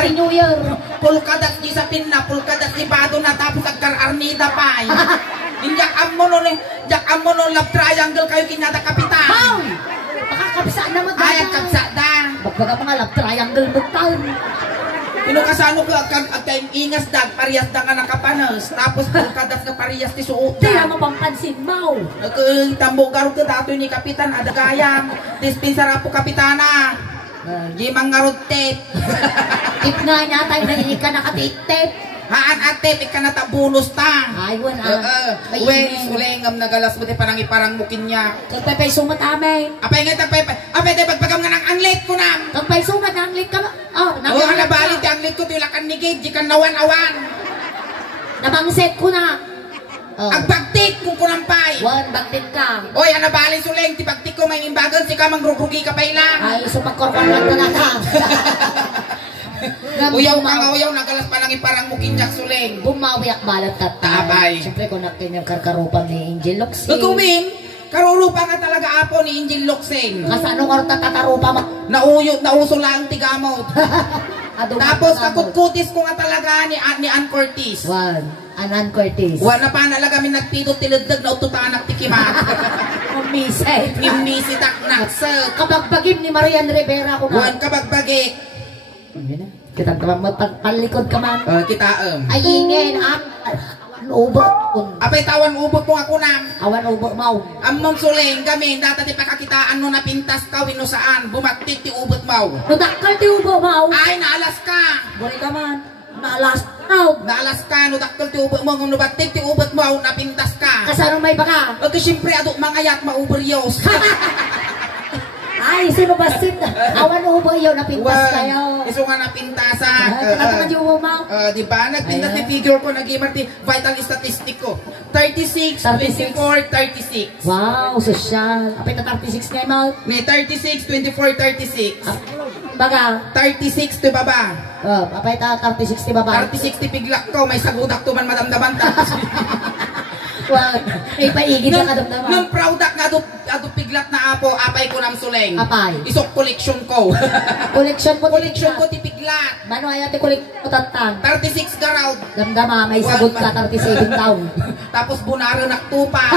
Happy New Year. Pulkadas di sa pinna, pulkadas di bado na tapos agkar arnida pa. Injak amo no love triangle kayo kinyata kapitan. Wow! Makakabsa naman tayo. Ay, kabsa da. Bagbaga mga love triangle mo tayo. Kasano ko at kayong ingas dag, parehas da nga nakapanos. Tapos pulkadas ka parehas ti suot Di da. naman pampansin mo. Tambong garot ka dato ni kapitan, ada gayang. Dispensara po kapitana. Gimang ngarot tape. Tip nga niya tayo na ka nakatip-tip. Haan ate, ika na bonus ta. Aywan Weris, ulengam nagalas mo ti parang iparang mukin niya. Tagpay sumat amin. Apay nga tapay, apay tayo pagpagam nga ng anglit ko nam. Tagpay sumat, anglit ka ba? Oh, Oo, halabali, ti anglit ko tilakan ni Gage, jikan nawan-awan. Nabangset ko na. Agbagtik kung kunampay. Wan, bagtit ka. Oy, halabali suleng, ti pagtik ko may imbagan, si kamang rugrugi ka pa ilang. Ay, sumagkorkor lang na nata. Uyaw ka nga, uyaw, nagalas pa lang iparang mukin niya suleng. Bumawi ak balat tatay. Tabay. Siyempre kung nakinyang karkarupan ni Angel Loxing. Nagkuwin, karurupa nga talaga apo ni Angel Loxing. Kasano nga tatarupa mo? Nauso lang tigamot. Tapos kakutkutis ko nga talaga ni Ann Curtis. Wan, Anan Curtis. Wan na pa nalaga mi nagtito tilagdag na ututanak tikimat. Umisay. Nimnisi taknak sa. Kabagbagim ni Marian Rivera ko na. Wan kabagbagi. Kita palikod ka man. Kita Ay ingin ang ubot. Apay tawan ubot mo ako nam. Awan ubot mo. Amnom suleng kami data ti pakakitaan no napintas ka wino saan bumaktit ti ubot mo. Nudakal ti ubot mo. Ay naalas ka. Buri ka man. Naalas ka. Naalas ka no dakkel ti ubot mo no batik ti ubot mo napintas ka. Kasano may baka? Ag syempre aduk mangayat mauberyos. Ay, sino ba sin? Awan ubo yun, napintas kayo. Iso nga napintasan. Ano yung ubo mo? Di ba? Nagpintas ni figure ko, nag-gamer ti vital statistic ko. 36, 24, 36. Wow, sosyal. Apay na 36 ngayon, Mal? May 36, 24, 36. Baga? 36 ti baba. Apay ta 36 ti baba. 36 ti piglak ko, may sagudak to man madamdaman ta. Wow, may paigid na kadamdaman. Nung product nga ado piglat na apo, apay ko nam suleng. Apay? Isok collection ko. Collection mo Collection ko ti piglat. Mano ayaw ti collection mo tantang? 36 garaw. Damdama, may sagot ka 37 taon. Tapos bunaro naktupa.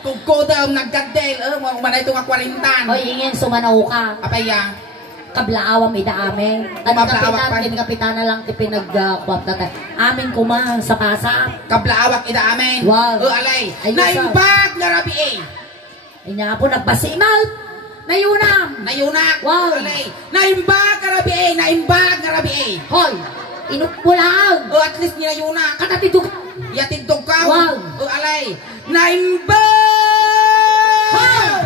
Kung kodam nagdagdel, manay ito nga 40. O ingin, sumanaw ka. Apaya. Kablaawam ida amin. Kani kapitan na lang ti pinagkuwap tatay. Amin kuma sa pasa. Kablaawak ida amin. Wow. Alay. Ayun, Naimbag na rabi eh. Inya po nagbasimal. Nayunam. Nayunak. Wow. Alay. Naimbag na rabi eh. Naimbag na rabi eh. Hoy, inuk mo lang. At least ni nayunak. Katatiduk. Yatid ka. Wow. Alay. Naimbag. Wow.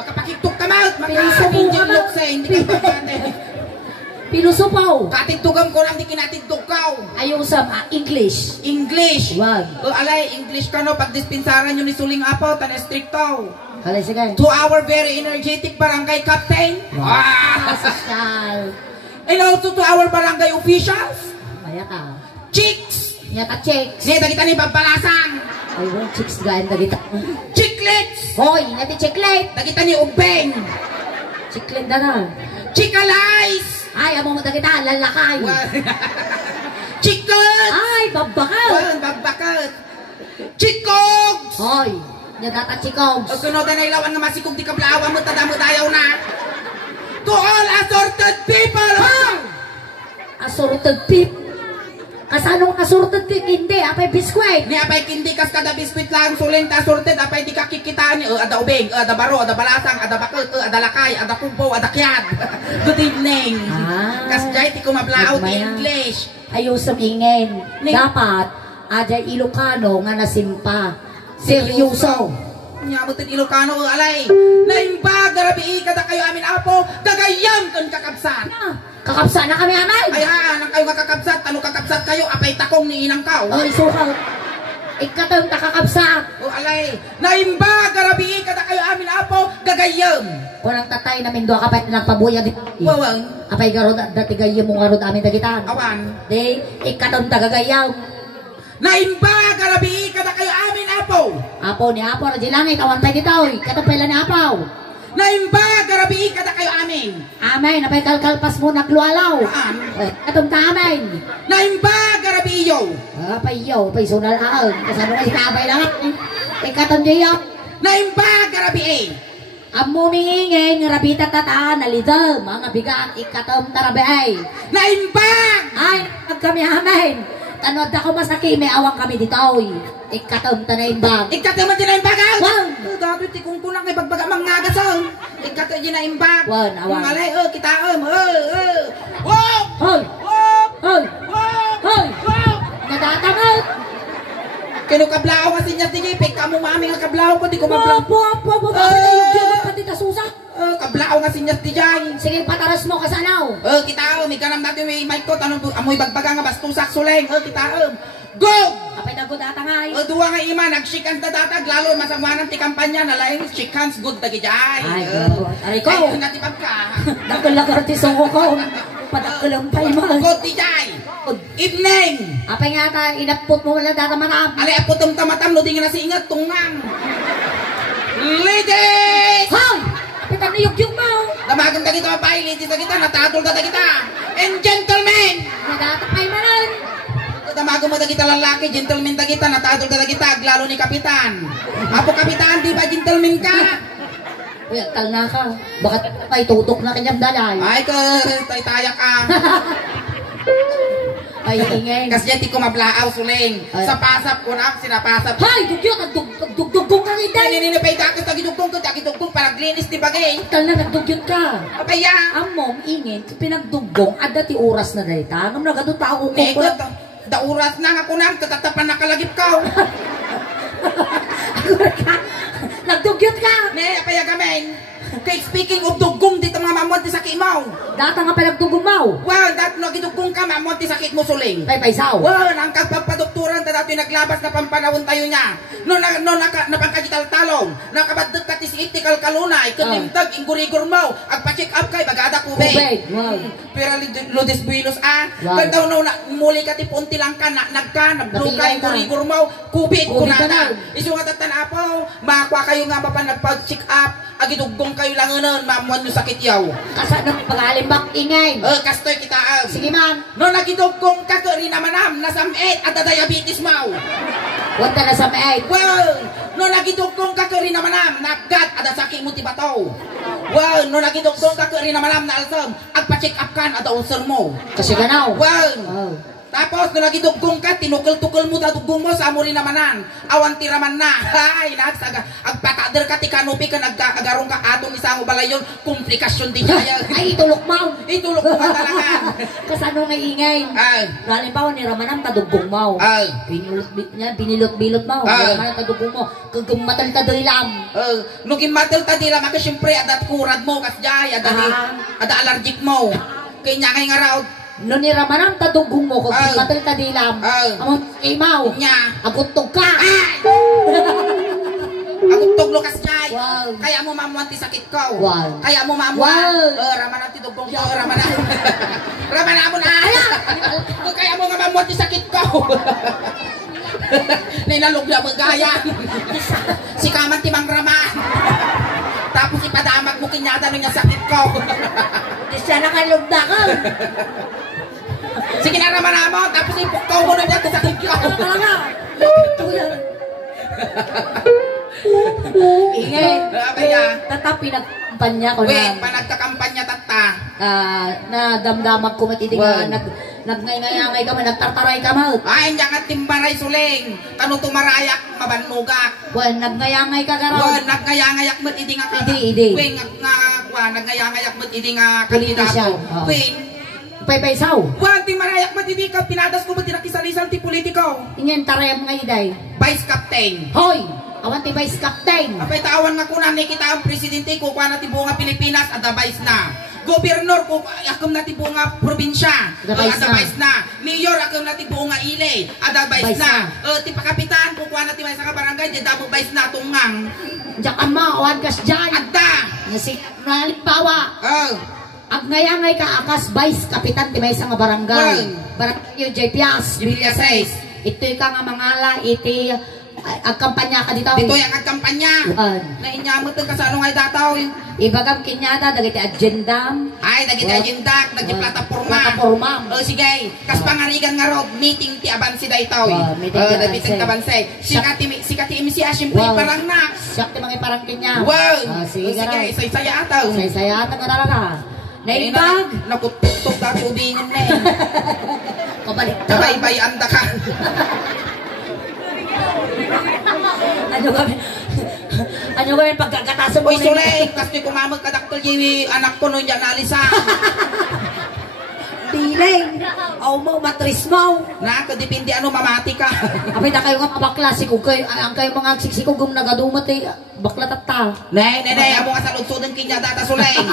Makapakitok ka maut. Maka-Angel Loxing. Hindi ka pagkate. Pinusupaw. Katidtugam ko lang di kinatidtug ka. Ayaw sa English. English. Wag. Alay, English ka no. Pag dispensaran nyo ni Suling Apo, tan stricto. Halay sige. To our very energetic barangay captain. Ah, sosyal. And also to our barangay officials. Maya ka. Chicks. Nyata chicks. Neta kita ni Pagpalasang. Ay, well, chicks gaan dagita. Chicklets. Hoy, ngati chiclet. Dagita ni Ubeng. Chiclet na na. Chickalais. Ay, amo mo dagita, lalakay. Chikot. Ay, babakal. Bagbakat. Chikogs. Hoy, nyata chikogs. O kuno na ilawan na masikog di kablawa mo tadamo dayaw na. To all assorted people. Assorted pip. Kasano assorted pip? Hindi, apay biskwit. Ni apay kindi kas kada biskwit lang suling ta assorted apay di ka kikitaan ni ada ubeng, ada baro, ada balasang, ada bakit, ada lakay, ada kumpo, ada kyad. Good evening. Kas jay ti ko mablao ti English. Ayaw sabingin. Dapat ada Ilocano nga nasimpa. Seryoso. Nya mo ti Ilocano alay. Naimbag garabi kada kayo amin apo, gagayam kon kakabsan. Kakabsa na kami amay. Ay ha, nang kayo kakabsat, ano kakabsat kayo apay takong ni inang kaw. Oy, sukaw. Ikatong takakabsa. O alay, naimba garabi kada kayo amin apo, gagayam. Kunang tatay namin doa kapay nagpabuya di. Wawang. Apay garod dati gayam mo garod amin dagitan. Awan. Di ikatong tagagayaw. Naimba garabi kada kayo amin apo. Apo ni apo ra dilangit awan pay ditaw. Katong pala ni apaw. Naimba garabi kada kayo amin. neng. Amen, napay kalkalpas mo naglualaw. Atong ka amen. Naimbag garabiyo. Pay sunal aon. Kasano nga sinabay lang. Ikaton diyo. Naimbag garabi. Amo mingingin nga rabita tata nalidom mga bigat ikatom tarabay. Naimbag. Ay, kami amen. Tanod ako masaki may awang kami dito. Ikatom tanaimbag. Ikatom man din naimbagan. Wow. Gagawin ti kung kulang kay bagbaga mangagasong. Ikatom din naimbag. Wow, nawang. Malay kita Wow. Hoy. Wow. Hoy. Wow. Hoy. Wow. Nadatangot. Kino kablaw kasi niya tigay, kamu mami nga kablaw ko, di ko mablaw. Apo, yung pati tasusa. Kablaw nga si niya tigay. Sige, pataras mo kasanaw. Kita may kanam natin may mic ko, tanong amoy bagbaga nga bastusak suleng. Kita go! Apay na gudatangay. Duwa nga ima, nag-shake hands datatag, lalo masamanan ti kampanya, nalaing shake hands good tagi jay. Ay, aray ko. Ay, natipag ka. Dakal-lakar ti songo ko. Padakalang pa iman. Good ti jay. Evening. Apay nga ta, inapot mo wala data manap. Alay, apotong tamatam, loding na si ingat, tungang. Ladies! Hoy! Apay ta niyog-yung mo. Damagan ta kita, mapay, ladies na kita, natatol ta kita. And gentlemen! Nadatapay manan. Damagan mo ta kita lalaki, gentleman ta kita, natatol ta kita, lalo ni kapitan. Apo kapitan, di ba gentleman ka? Uy, tal na ka. Bakit may tutok na kanyang dalay? Ay ka, tay-taya ka. Ay, ingay. Kasi di ko mablaaw, suling. Ay. Sa pasap ko na, sinapasap. Hay! Dugyot! Nagdugdugong ka rin dahil! Hindi pa'y dakas tagidugtong, parang glinis di bagay. Tal na nagdugyot ka. Apaya. Among ingin, pinagdugong, at dati oras na dahil ta. Ngam na ganun tao ko Nekot, dauras na nga ko na, tatatapan na kalagip ka. Nagdugyot ka! Ne, apaya gamen. Kay speaking of dugong, dito mga mamonti sa kimaw. Data nga palagdugong mo. Wow, dat nagidugong ka, mamonti sakit mo suling. Ay, paisaw. Wow, ang kagpapadokturan na dati naglabas na pampanahon tayo niya. No napangkagital-talong, nakabadot ka tisiti kalkalunay, kalimtag, ingurigor mo, agpa-check up kay bagada kubay. Kubay, wow. Pero Lodes Buenos Wow. kandaw no, muli ka ti punti lang ka, nagblue ka, Napilay ka. ingurigor mo, kubit ko Kubit ka nata. na. Isu nga tatanapaw, makwa kayo nga pa nagpa-check up, agidugong kayo lang nun, mamuan yung sakit yaw. Kasa nang pag-alimbak ingay. Kastoy kita Sige man. no nagidugong ka rin namanam, nasamit at diabetes mo. Wanta na sa maay. Well, no nagidugong ka rin namanam, naggat at sakit mo tibato. Well, no nagidugong ka rin namanam na alsam, agpa-check up kan at ulcer mo. Kasi ganaw. Well, Oh. tapos no nagidugong ka, tinukul-tukul mo dugong mo sa amo rin namanan. Awan tiraman na. Ay, nagsaga. Agpatader ka ti kanupi ka, nagagarong ka atong isang balayon, komplikasyon din kaya. Ay, itulok mo. Itulog mo ka talaga. Kasano nga ingay. Ay, Halimbawa ni Ramanang kadugong mo. ay. Binilot-bilot mo. Ah. Ramanang kadugong mo. Kagamatal-tadali lang. Nung imatel ta dila maka syempre adat kurad mo kasjay ada allergic mo. Kanya ngay nga raw No ni Ramanang kadugong mo. Kagamatal-tadali lang. Among imaw. nya. Agutog ka. Ako tuglo kasjay. Wow. Kaya mo mamuan ti sakit ko. Wow. Kaya mo mamuan. Wow. Ramanan ti dugong ko ramanan. Ramanan mo na. Kaya mo nga mamuan ti sakit ko. Nilalugya mo gaya. Si kaman ti Mang Raman. Tapos ipadamag mo kinyada ng sakit ko. Di siya nakalugda ka. Sige na Raman mo. Tapos ipukaw mo na niya ti sakit ko. Talaga. Ingay. Kaya. Tata pinagkampanya ko Wait, na. panagkakampanya tata. Na damdamag ko matindi nga. Nagnngay-ngay ka man. Nagtartaray ka man. Ay, niya nga timbaray suling. Kano tumarayak, mabanugak. Wan, nagnngay-ngay ka garaw. Wan, nagngayangayak mo't idi nga ka. Idi. Wing, nagngayangayak mo't idi nga Politician. kandidato. Wing, Pay-paysaw. wan, timarayak mo't idi ka. Pinadas ko mo't tinakisalisan ti politiko. Ingyan tarayam nga iday. Vice Captain. Hoy! Awan ti Vice Captain. Apay tawan nga kunan ni kita ang presidente ko kuha na ti bunga Pilipinas at vice na. Gobernador ko akom na ti bunga probinsya. Vice Na. Mayor akom na ti bunga Ile at vice Vice na. Ti pakapitan ko kuha na ti vice nga barangay di dabo vice na tungang. Diyak ama, awan kas dyan. Adda. Nasi, nalimbawa. Oh. Agnayangay ka akas Vice Kapitan ti may nga barangay. Barangay yung JPS. Julia says. Ito ka nga mangala, iti Ang kampanya ka dito. Dito yung agkampanya. Na inyamot ka sa ano nga dataw. Ibagam kinyata, dagiti agenda. Ay, dagiti agenda, dagiti plataforma. Plataforma. O sige, kas pangarigan nga rod, meeting ti abansi daytaw. Meeting ti abansi. Sikati imi si Ashim po parang na. Siyak ti mga parang kinya. Wow. Sige, say-saya ataw. Say-saya ata nga talaga. Naibag. Nakututok dati ubingin na eh. Kabalik. Kabay-bay anda ka. Ano gawin pagkakatasan mo? Uy, Sule, kasi kumamag ka daktal yung anak ko nun dyan nalisa. Diling. O mo, matris mo. Nakadipindi ano, mamati ka. Apay na kayo nga mabaklase kung kayo, ang kayo mga agsiksiko kung nagadumat eh, bakla tata. Nay, amo ka sa lutsudan kinya data Suleng.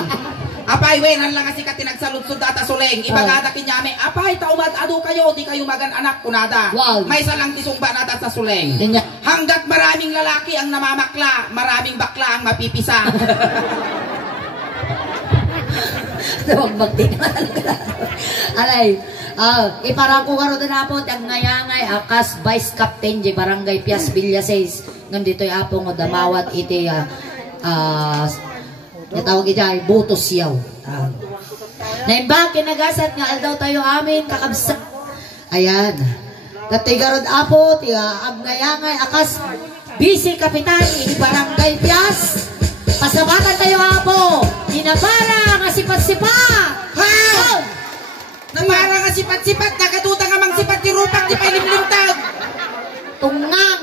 Apay, wenan lang kasi ka tinagsalutsod data Suleng. Ibagada kinyame, apay, taumad ado kayo, di kayo magan anak kunada. Wow. May salang tisumba nata sa Suleng. Hanggat maraming lalaki ang namamakla, maraming bakla ang mapipisa. Huwag magtingan. Alay, iparang ko karo na po, ang ngayangay, akas Vice Captain, di Barangay Pias Villa 6. Nandito yung apong o damawat iti, natawag iti, butos yaw. Naimbang kinagasat nga daw tayo amin, kakabsa. Ayan. Dato'y garod apo, ang ngayangay, akas Vice Kapitan, iti Barangay Pias. Pasabatan tayo apo, inabara nga sipat-sipat. Ha! Namara nga sipat-sipat, nakaduta nga mang sipat ni Rupak, di pa ilimlimtag. Tungang,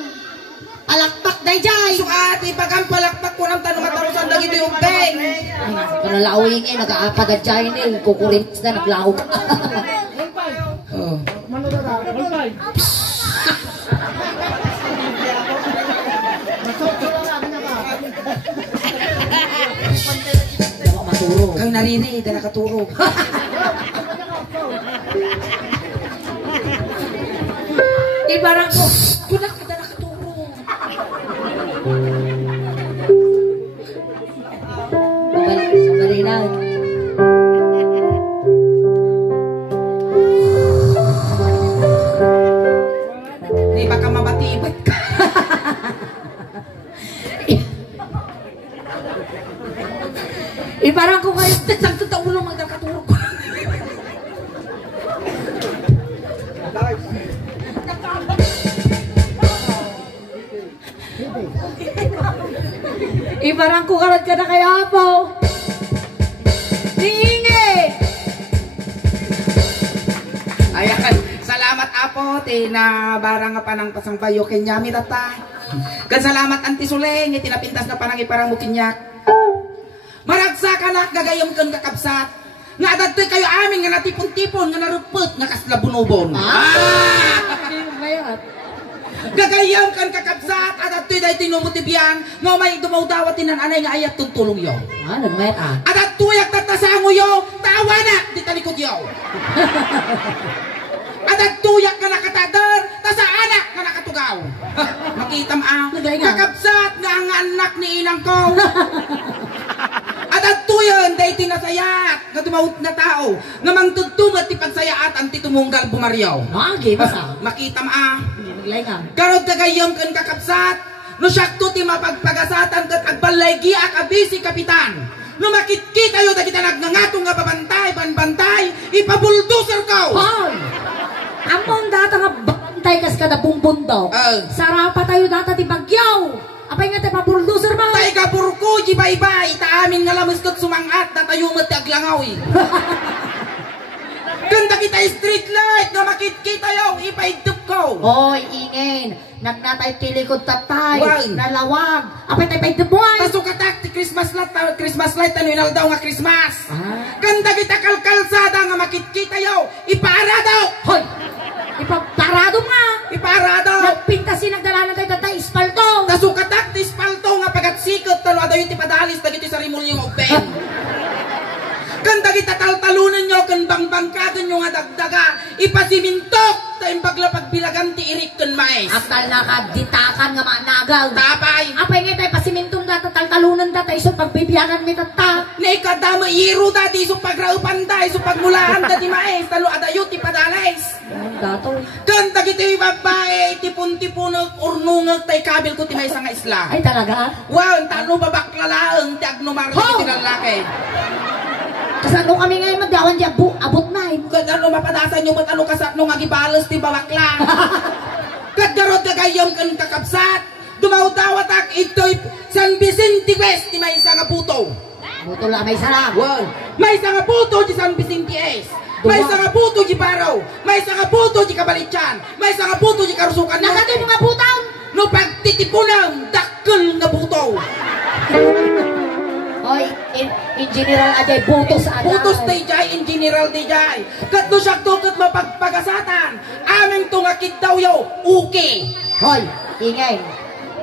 palakpak day jay. Sukat, ipagang palakpak ko ng tanong matarusan lagi ito yung beng. Panalawing eh, nag-aapag at jay ni, kukulimps na, naglawag. Kayo narinig, na nakaturo. Ibarang ko, kunak ka na nakaturo. Sabalinan. Di baka mabatibat ka. Ibarang ko kayo, tatang ulo magkakaturo ko. Ibarang ko karat ka na kaya po. Niingi! Ayan, salamat apo, na barang nga panang pasang bayo kenyami tata. Kan salamat anti Suleng, tinapintas na panang iparang mukinyak. Maragsa ka na, gagayom kang kakabsat. Nga adato'y kayo amin, nga natipon-tipon, nga narupot, nga kaslabunobon. Gagayom kang kakabsat, adato'y dahi tinumutibyan, nga may dumawdawat tinananay nga ayat tutulong yaw. Nagmayat Adato'y agtatasango yaw, tawa na, di talikod yaw. Adato'y ka nakatadar, tasa anak nga nakatugaw. Makita mo kakabsat nga ang anak ni inang ko. At tuyon, dahi tinasayat, nga dumawit na tao, nga mangtudtungat ti pagsayaat ang titumunggal bumaryaw. Makita mo karod kagayom kan kakapsat, no syakto ti mapagpagasatan kat agbalay giak abisi kapitan. No makit-kita yo, dagita nagnangatong nga babantay, banbantay, ipabuldoser ko. Hoy! Among data nga bantay kas kada bumbundok. Sarapa tayo data ti bagyaw. Apay nga tayo mabuldoser ba? Tay ka burko, jibay-bay, ta amin nga lamas kot sumangat, na tayo mo ti aglangaw eh. Ganda kita street light, nga makit-kita yo, ipaigtup ko. Hoy, ingin. Nagnatay tilikod tatay. Nalawag. Apay tayo paigtup mo ay. Tasukatak ti Christmas light, ano inal daw nga Christmas. Ganda kita kalkalsada, nga makit-kita yo, iparado. Hoy! Ipaparado nga! Iparado! Nagpintasin ang dalanan tayo tatay, ispalto! Tasukatak ti ispalto nga pagatsikot, talo adaw yung tipadalis, dagito sa rimulyong open. Kanda kita taltalunan nyo, kan bangbangkagan nyo nga dagdaga, ipasimintok, tayong paglapagbilagan ti irik kan mais. At nakaditakan nga managaw. Tapay! Apay nga tayo pasimintong data, taltalunan data, iso pagbibiyanan mi tata. Naikadama iro dati, iso pagraupan da, iso pagmulaan dati mais, talo adayo tipadalis. dato. Kanta kita yung babae, tipon-tipunog, urnungag, tay kabil ko timay sa nga isla. Ay talaga? Wow, tano babaklalaang, tiag numar na kita lalaki. Kasano kami ngayon magdawan dyan, abot na eh. Kaya ano mapadasan nyo, ba't ano kasat nung agibalas ti babakla? Kagarot na kayong kan kakapsat, dumaw-dawat ak ito'y San Vicente West, ti may isa nga puto. Buto lang, may salam. Wow, may isa nga puto di San Vicente West. May isa nga puto di Baraw, may isa nga puto di Kabalitsan, may isa nga puto di Karusukan. Nakagay mga putang! No pagtitipunang, dakkel nga puto. Oy, in general ajay, butos ajay. Putos day jay, in general day jay. Kat no siya kat mapagpagasatan. Aming tungakit daw yaw, okay. Hoy, ingay.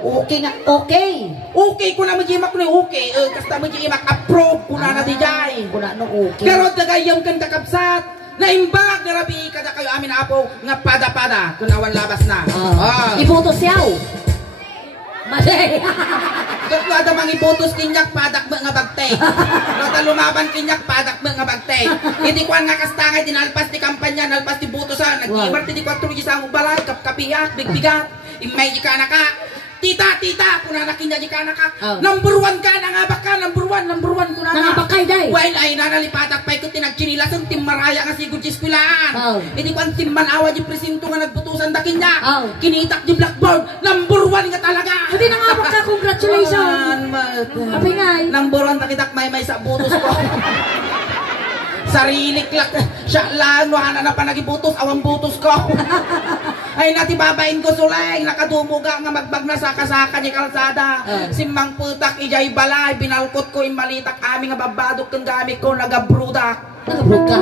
Okay nga, okay. Okay ko na majimak na okay. Kasta majimak approve ko na day jay. Kuna no okay. Pero dagayam kan kakabsat. Naimbag na rabi kada kayo amin apo nga pada-pada kung awan labas na. Ibutos yaw. Mali. Kat ada mang ibutos kinyak padak mga bagtay. Nata lumaban kinyak padak mga bagtay. Hindi ko nga kastangay dinalpas di kampanya, nalpas di butosan. Nag-ibar ti 4 isang balay kapiyak, bigbigat. Imay ka na ka. Tita, kuna nakinya di ka na ka. Number 1 ka na nga baka, number 1 kuna na. Nangabakay day. While ay nanalipatak pa ito tinagchinilasan tim maraya nga sigud di eskwelahan. Hindi ko ang tim manawa di presinto nga nagbutusan dakinya. Kinitak di blackboard, number 1 nga talaga. Hindi na nga baka, congratulations. Apay nga eh. Number 1 takitak may sa butos ko. Sarilik lang. Siya lang, wala na pa nagibutos, awang butos ko. Ay natibabain ko suleng, nakadumuga nga magbag na saka-saka ni kalsada. Simbang putak, ijay balay, binalkot ko imalitak aming nga babadok kang gamit ko, nagabrudak. Nagabrod ka?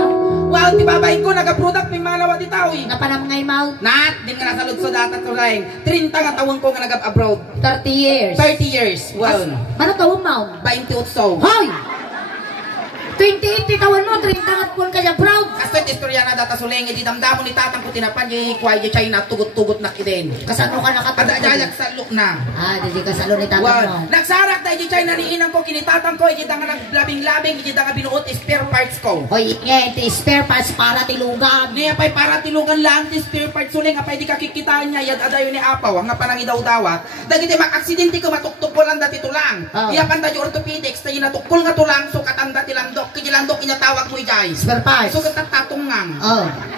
Wow, tibabain ko, nagabrudak, may malawa di tao eh. Napanam ngay mal? Nat, din nga nasa lutso data suleng. 30 nga tawang ko nga nagab-abroad. 30 years. 30 years, wow. Ano tawang mal? 28. Hoy! 28 tawan mo, 30 at pun ka dyan, proud. Kasto't istorya na data suleng, di damdamo ni tatang ko tinapan, yung kway, yung China, tugot-tugot na kiden. Kasano ka nakatapos? Ada jayak sa luk na. Di ka salo ni tatang mo. Nagsarak tayo yung China ni inang ko, kinitatang ko, hindi nga naglabing-labing, hindi nga binuot, spare parts ko. Hoy, iti spare parts para tilugan. Niya pa'y para tilugan lang, ti spare parts suling, apay di kakikitaan niya, yad adayo ni Apaw, nga panang idaw-dawat. Dagiti mag-aksidente ko, matuktok ko lang dati tulang. Iyapan tayo orthopedics, tayo natukol nga tulang, so katanda tilandok, kijilandok inyatawag mo ijay. Spare parts. So katatong ngang.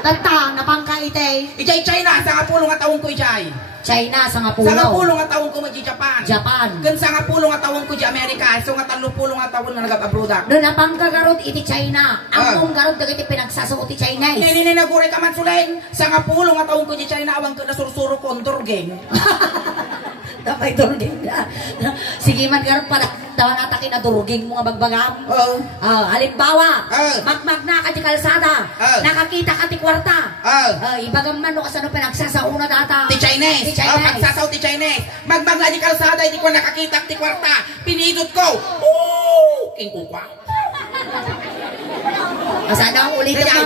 Tanta, napangka ite. Ijay China, sa nga pulong nga taong ko ijay. China, sa nga pulo. Sa nga pulong nga taong ko maji Japan. Japan. Kan sa nga pulong nga taong ko di Amerika, so nga 30 nga taon nga nagab-abroad. Doon napangka garot iti China. Ang mong garot dagiti pinagsasuot iti China. Nini nagure ka man suleng. Sa nga pulong nga taong ko di China, awang ka nasursuro ko ondorgeng. Tapay duruging na. Sige man garot para dawan ata kinaduruging mo nga bagbagam. Halimbawa, magmag na ka di kalsada. Nakakita ka ti kwarta. Ibagam man no kasano pinagsasauna data. Ti Chinese. Pagsasaw ti Chinese. Magmag na di kalsada, hindi ko nakakita ti kwarta. Pinidot ko. Kingkukwa. Asana ang ulit Kaya,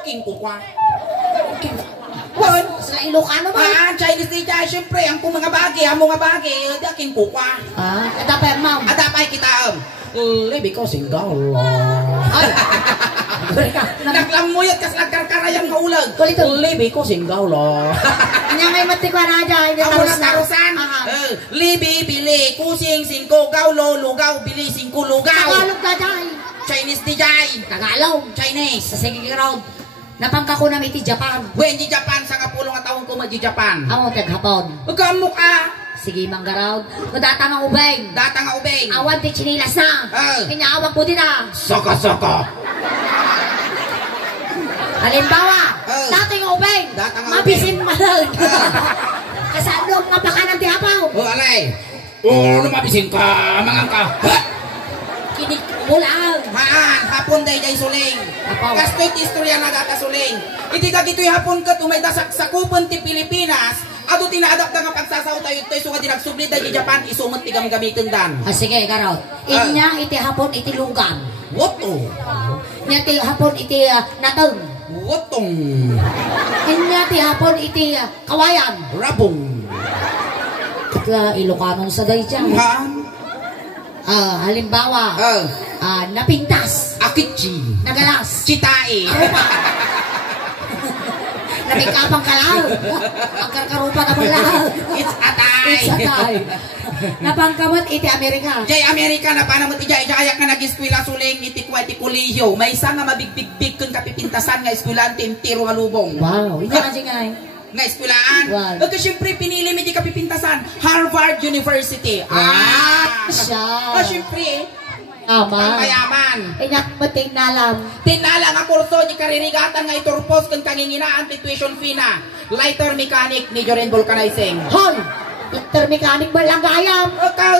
kingkukwa. Sa Ilocano ba? Chinese di dyan, syempre, ang kung mga bagay, ang mga bagay, daking kukwa. Atapay, ma'am. Atapay kita, lebi ko singaw. Ay! Naklamuyot kas nagkarkarayang kaulag. Kulito. Lebi ko singaw lo. Kanya ngay matikwa na dyan. Ako na tarusan. Lebi, bili, kusing, singko, gaulo, lugaw, bili, singko, lugaw. Tagalog ka dyan. Chinese di dyan. Tagalog. Chinese. Sige, Gerald. Napangka ko namin iti Japan. When di Japan, sa kapulong at taong ko di Japan. Ako, tag-hapon. Magkamuk ka. Sige, Manggaraw. Data nga ubeng. Data nga ubeng. Awan ti chinilas na. Kinaawag po din na. Soko-soko. Halimbawa, dati nga ubeng. Mabisin malag. Kasano nga baka ng tihapaw. Alay. Lumabisin ka, mga ka. Kinig bulang. Hapon day day suling. Kasto't istorya na data suling. Iti dagito'y hapon ka tumayda sa kupon ti Pilipinas. Ado tinaadap na nga pagsasaw tayo ito. So nga dinagsubli tayo di Japan. Isumot ti gamitin dan. Sige, Garaw. Inya iti hapon iti lugan. Woto. Inya ti hapon iti natong. Wotong. Inya ti hapon iti kawayan. Rabong. Katla Ilocanong sa day dyan. Halimbawa, napintas. Akichi. Nagalas. Chitae. Namikapang ka lang. Ang karkarupa ka lang. It's atay. It's atay. Napangkamot iti Amerika. Jay Amerika na panamot ijay ayak nga nag-eskwela suling iti kwa iti kolehiyo. May isa nga mabigbig-big kun kapipintasan nga eskwelante intiro nga lubong. Wow, ito kasi nga nga eskwelaan. Wow. Okay, syempre pinili mi di kapipintasan Harvard University. Siya. Syempre Ama. mayaman. Inak mo tingnalam. Tinala nga kurso ni karirigatan nga iturpos kung kanginginaan ti tuition fee na. Lighter mechanic, major in vulcanizing. Hoy! Lighter mechanic ba lang gayam? Okay.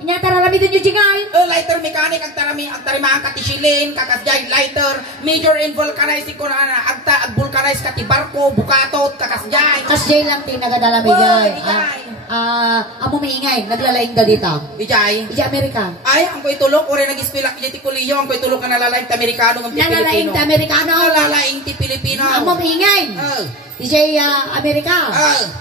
Inyata rarami din yung jingay. Lighter mechanic ang tarimaan katisilin, kakasjay, lighter, major in vulcanizing ko na ag vulcanize kati barko, bukatot, kakasjay. Kasjay lang tinagadala mi jay. Amo maingay, naglalaing da dito. Ijay? Ijay Amerika. Ay, ang ko'y tulok, ore nag-ispilak niya ti kuliyo, ang ko'y tulok ka nalalaing ti Amerikano ng ti Nalalaing Pilipino. ta Amerikano. Nalalaing ti Pilipino. Amo maingay. Ijay Amerika.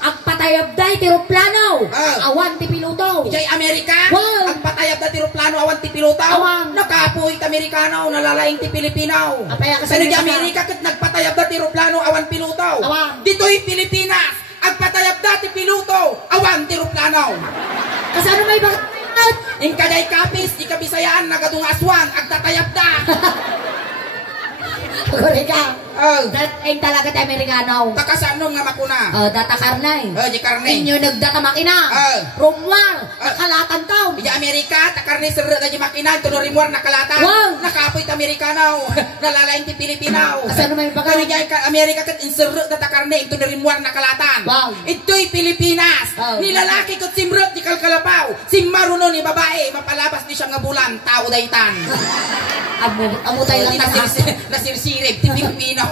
Ang patayabday tiroplano. Awan ti piloto. Ijay Amerika? Wow. Ang patayab na tiroplano, awan ti piloto. Awan. Nakapoy ti Amerikano, nalalaing ti Pilipino. Apaya ka sa Sa di Amerika. Amerika, kat nagpatayab na tiroplano, awan piloto. Awan. Dito'y Pilipinas, ang patayab na ti piloto, awan tiroplano. Kasano may bakit? Ing kaday kapis, di kabisayaan, nagadung aswang, agtatayab na. Amerika. Dataing talaga tayo Amerikano. Takasanom nga makuna. Data karnay. Di karne. Inyo nagdata makina. Rumwar. Nakalatan taon. Di Amerika, takarne sir na di makina, tunurimwar nakalatan. Wow. Nakapoy ta Amerikano. Nalalaing ti Pilipino. Kasano may Kani bakit? ka Amerika kat insert na takarne, tunurimwar nakalatan. Wow. Ito'y Pilipinas. Wow. Nilalaki kat simrot di kalkalapaw. Simaruno ni babae, mapalabas di siya nga bulan, tao daytan. Amo tayo lang Nasirsirip ti Pilipino.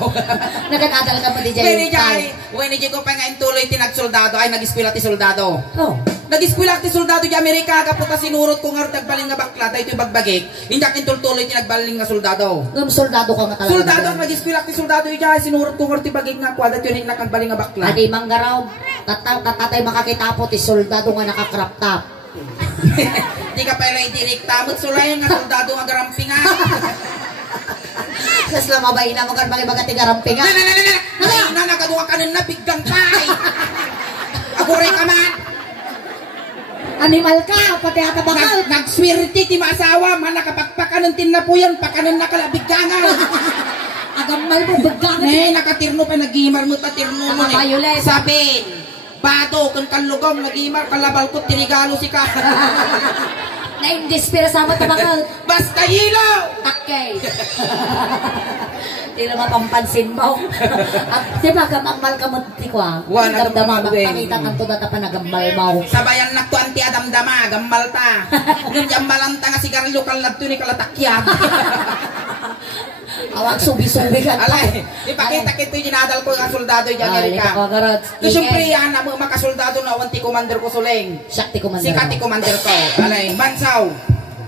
Nagkakadal ka mo di Kaya Jay. when di ko pa nga intuloy tinagsoldado ay nag-eskwela ti soldado. Oh. Nag-eskwela ti soldado di Amerika kaputa sinurot ko nga tagbaling nga bakla dahil ito'y bagbagik. Hindi ka intuloy tinagbaling nga soldado. Soldado ka nga talaga. Soldado ang nag-eskwela ti soldado di sinurot ko nga bagik nga kwada yun yung nakagbaling nga bakla. Adi manggaraw. Tatatay makakitapo ti soldado nga nakakrap top. Di ka pala idirikta mo't sulay nga soldado nga garampingan. Kas lamabay na mga bagati garampingan. Na nagaduwa ka na biggang pay. Aguray ka man. Animal ka, pati ata bakal. Nagswerte ti maasawa, man nakapagpakanon tinapuyan, pakanon nakalabiggangan. Agamal mo, baggangan. Nakatirno pa, nagimar mo ta tirno mo. Nakabayulet. Sabin, bado, kung kalugong, nagimar, kalabal ko, tinigalo si ka. Na-indispira sa mga bakal. Basta hilaw! Okay. Hindi na mapampansin mo. Di ba, gamambal ka mo, di ko ah. Wala na Damdama, pamagweng. magpangita kang tuda pa nagambal mo. Sabayan nakto anti adamdama, gambal ta. Nung jambalan ta nga sigarilyo kalabto ni kalatakya. Awag subi-subi ka. Alay, ipakita kito yung ginadal ko nga soldado yung Amerika. Amerika. Siyempre yan, na mga makasoldado na awan ti commander ko suling. Shakti commander. Sikat ti commander ko. Alay, Mansaw.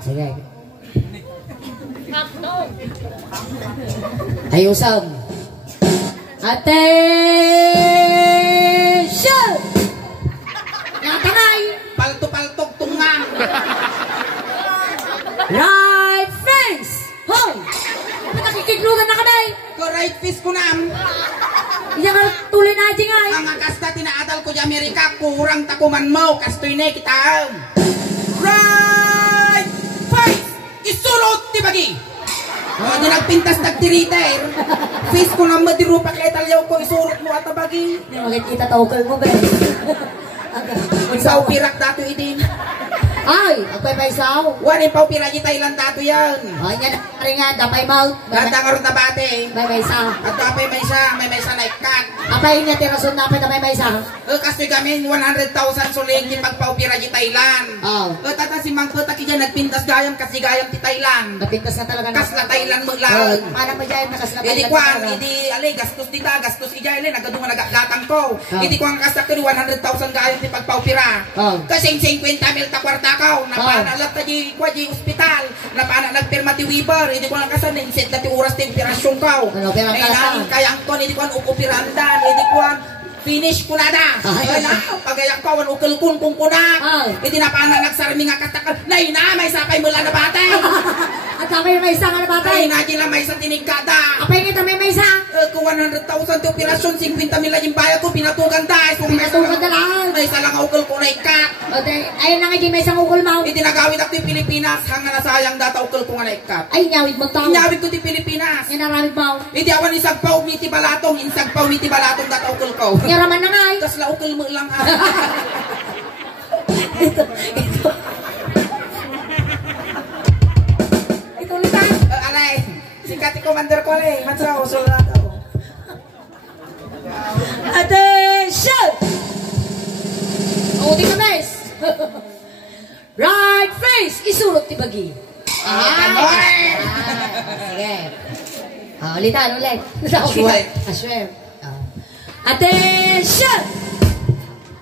Sige. Ayusam. Attention! Natangay! Palto-paltog tungang. Right face! Hoy! Nakikiglugan na kami! Ko right fist ko nam. Iya ka tuloy na dyan nga. Ang akasta tinaadal ko di Amerika, kurang takuman mo. Kastoy na kita. Right face! Isulot ti bagi! Di nagpintas nagtiriter. Face ko na madirupa kay talyaw ko, isurot mo at bagi. Hindi makikita tawgal mo ba? Sa upirak dato idin. Ay! Agpay pa isaw. Warin pa upira di Thailand dato yan. Ay, yan na ringan. Dapay mouth. Natangarot na bate. May isa. At dapay may isa na ikat. Apay niya tirason na apay na may isa. Kasi kami 100,000 suling di pagpaupira di Thailand. Oh. Tata si Mangko taki dyan nagpintas gayam kasi gayam ti Thailand. Napintas na talaga na. Kasla Thailand mo lang. Paano pa dyan? Nakasla Hindi Thailand ko ang, talaga. hindi, alay, gastos dita, gastos ija, alay, nagadungan nagagatang ko. Oh. Hindi ko ang kastak ko ni 100,000 gayam ti pagpaupira. Oh. Kasi 50 mil ta kwarta ko, napanalat ta di kwa di ospital, napana nagpirma ti Weaver, hindi ko ang kasan, inset na ti oras ti operasyon ko. Ano, pirang Ay, kasa? namin kayang ko, hindi ko ang upirandan, hindi ko ang finish ko na da. Ay na, pagayak ko, ang ukil kung kunat. Hindi na pa na nagsarami nga katakal. Nay na, may sapay mula na bate. At ako yung may isa nga na Ay batay. na, di lang may sa tinigkada. Apay kita may isa. Kung 100,000 ti operasyon, 50 mila yung bayad ko, pinatugan dahil. Pinatugan na lang. May isa lang ukol ko na ikat. Ayun na nga may isang ukol mo. Itinagawid ako ti Pilipinas, hanga na sayang data ukol ko nga na ikat. Ay, nyawid mo tao. Nyawid ko ti Pilipinas. Yan naramid mo. Hindi awan isagpaw ni ti balatong, insagpaw ni ti balatong data ukol ko. Yaraman na nga eh. Tas la ukol mo lang ha. Ito. Ito ulitan. Alay, sikat ti commander ko alay, matsaw, soldado. Attention! Uti ka, mes! Right face! Isurot ti bagi. Sige. Ulitan, ulit. Aswem. Attention!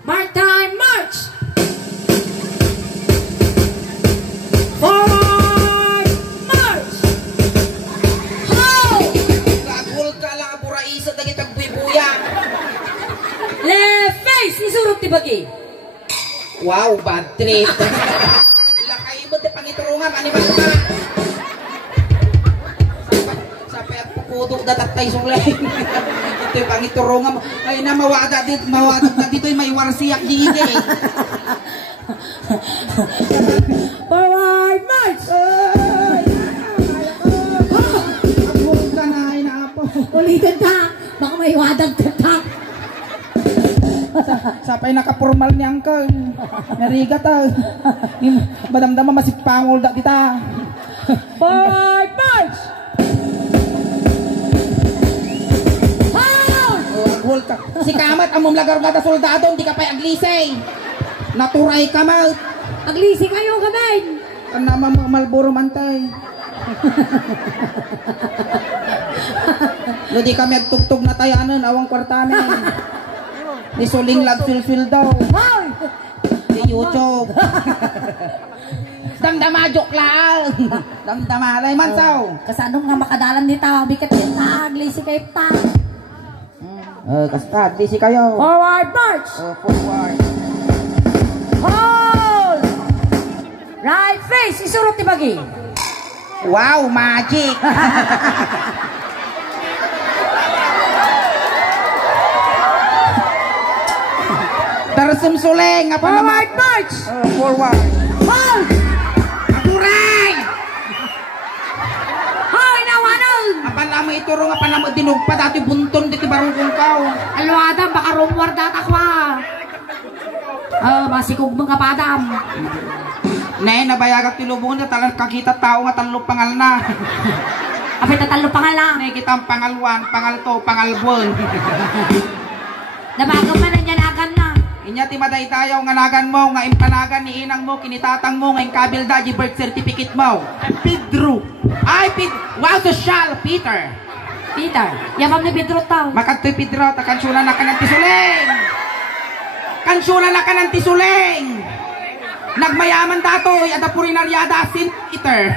Mark time, march! Forward, march! Hold! Gagul ka lang, apuraisa, dagit agbuibuya. Left face! Isurot ti bagi. Wow, bad trip. Lakay mo, di pangiturungan, ani ba ka? Sapay at pupudok datatay sulay. Ito'y pangiturungan mo. Ay na, mawadat na dito'y may warsiyak di ide. Forward, march! Agul ka na, ay na po. Ulitin ta! Baka may wadang ta. Sapay nakapormal ni Uncle. Narigat ah. Badamdama masipangol da kita. Forward, march! Hold! Agul ka. Si Kamat, amom lagar gata soldado, hindi ka pa'y aglisay. Naturay ka ma. Aglisi kayo, kamay! Kanama mo Malboro mantay. Lodi kami agtugtog na tayanan, awang kwartanan. Di suling lag fil daw. Hold! Di YouTube. Damdama joke lang. Damdama alay man saw. Kasanong nga makadalan dito, bikat kita, aglisi kayo ta. Kastad, di si kayo. Forward, march! Forward. Hold! Right face, isurot ti bagi. Wow, magic. Tarsum suleng apa nama? Forward, march! Forward. Hold! Apuray! Hoy, nawanan! Apa lama iturong apa nama dinugpa dati bunton diti barungkong kau. Alwadam, baka rumwar datakwa. Masikog mga padam. Nay, nabayagak tilubong na talang kakita tao nga talo pangal na. Apay tatalo pa nga lang. Nay, kita ang pangalwan, pangalto, pangalbon. Nabago pa na niyan agan na. Inya ti maday tayo nga nagan mo, nga impanagan ni inang mo, kinitatang mo, nga inkabilda, di birth certificate mo. Pedro. Ay, wow, social, Peter. Peter, yamam ni Pedro tao. Makagtoy Pedro, takansuna na ka ng tisuleng. Kansuna na ka ng tisuleng. Nagmayaman datoy, ada purinaryada, St. Peter.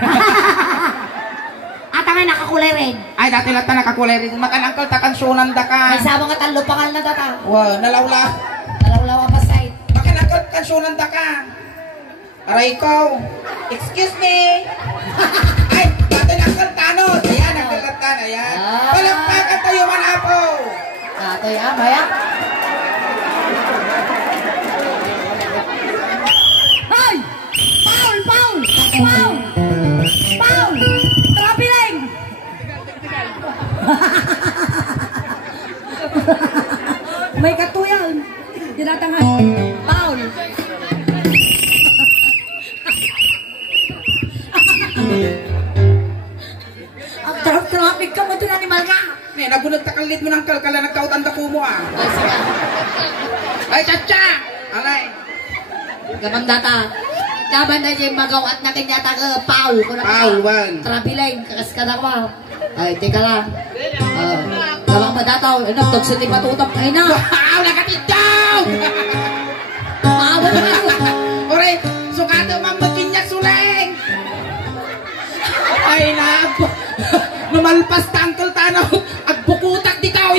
At nga nakakulay rin. Ay, dati lang ta nakakulay rin. Makanangkal, takansunan da ka. May sabang nga talo pangal na data. Wow, nalawla. Nalawlawa pa side. Makanangkal, kansunan da ka. Aray ko. Excuse me. Ay, dati nangkal tanod. Ayan, nangkal tan. Ayan. Palampakan tayo manapo. Tatoy, maya. Hey! Paul! Paul! Paul! Paul! Trapiling! May katuyan. Tinatangan. Paul! Ang traffic ka mo ito animal ka. Nih, nagunag takalit mo ng kalkala, nagkautan da mo ah. Ay, chacha! Alay. Gabang data. Daban na yung magawat na kanyata ka, Paul. Paul, wan. Trapiling, kakas ka na ko. Ay, teka lang. Gabang ba data, nagtogso di matutap kayo na. Wow, nagatidyaw! Maawa na kayo. Ore, sukato mamutin niya suleng! Ay, nabo. Numalpas tangkol tanaw. Agbukutak di tao.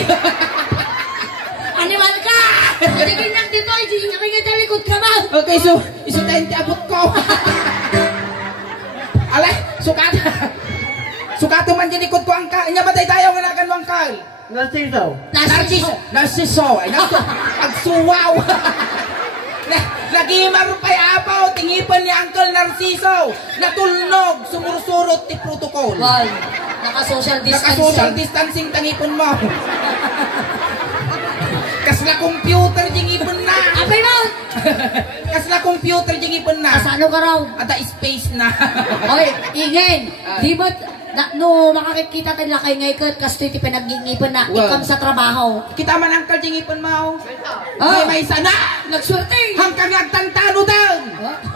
Animal ka! Hindi kinyak dito, hindi kinyak sa likod ka ba? Okay, so, iso tayo abot ko. Alay, sukato. Sukato man dyan ikot ko angkal. Inya ba tayo nga nagan mo angkal? Narciso. Narciso. Ay, agsuwaw. Nagimar pa'y apaw, tingipan ni Uncle Narciso. Natulnog, sumursurot ti protocol. Wal, naka-social distancing. Naka-social distancing tangipon mo. Kasla computer ding ipon na. Apay mo! Kasla computer ding ipon na. Kasano ka raw? Ata space na. Oy, ingin. Di ba, no, makakikita tayo lakay ngay ka, kasi ito pinag-ingipon na, ikam sa trabaho. Kita man Uncle ding ipon mo. Oh. May sana. Nagsurting. Hangkang nagtantano daw.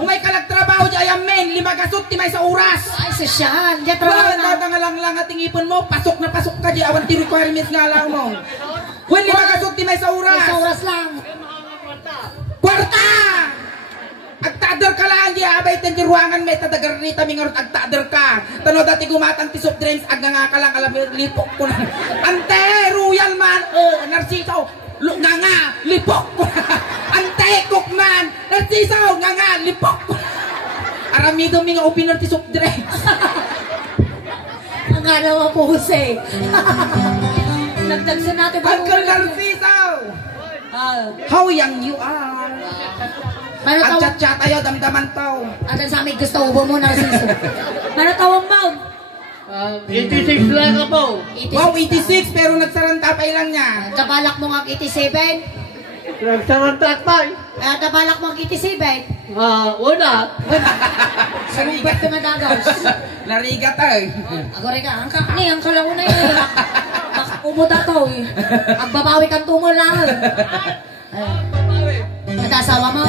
Umay ka nagtrabaho di ayam men, 5 gasot ti may sa oras. Ay, sasyahan. Diyan trabaho na. Wala nga lang at tingipon mo, pasok na pasok ka di awan ti requirements nga lang mo. When 5 gasot ti may sa oras. May sa oras lang. Kwarta! Agtader ka lang di abay ten di ruangan may tadagar rita mingarot agtader ka. Tano dati gumatang ti soft drinks ag nga ka lang alam lipok ko na. Ante, royal man, Narciso, nga lipok ko na. Ante, cookman, Narciso, nga lipok ko na. Aramido mi nga opener ti soft drinks. Ang nga naman po, Jose. Nagdagsan natin ba? Uncle Narciso! How young you are? Ang chat-chat tayo, damdaman tao. Adan sa amin gusto ubo mo, Narciso. Manatawang mo? 86 lang ka po. Wow, 86 pero nagsaranta pa ilang niya. Nabalak mo ang 87? Nagsarantak pa. Nabalak mo ang 87? Una. Salubat ka madagaws. Narigat ay. Ako rin ka, ang kalaw na yun. Umuta to eh. Ang babawi kang tumol lang. Natasawa mo?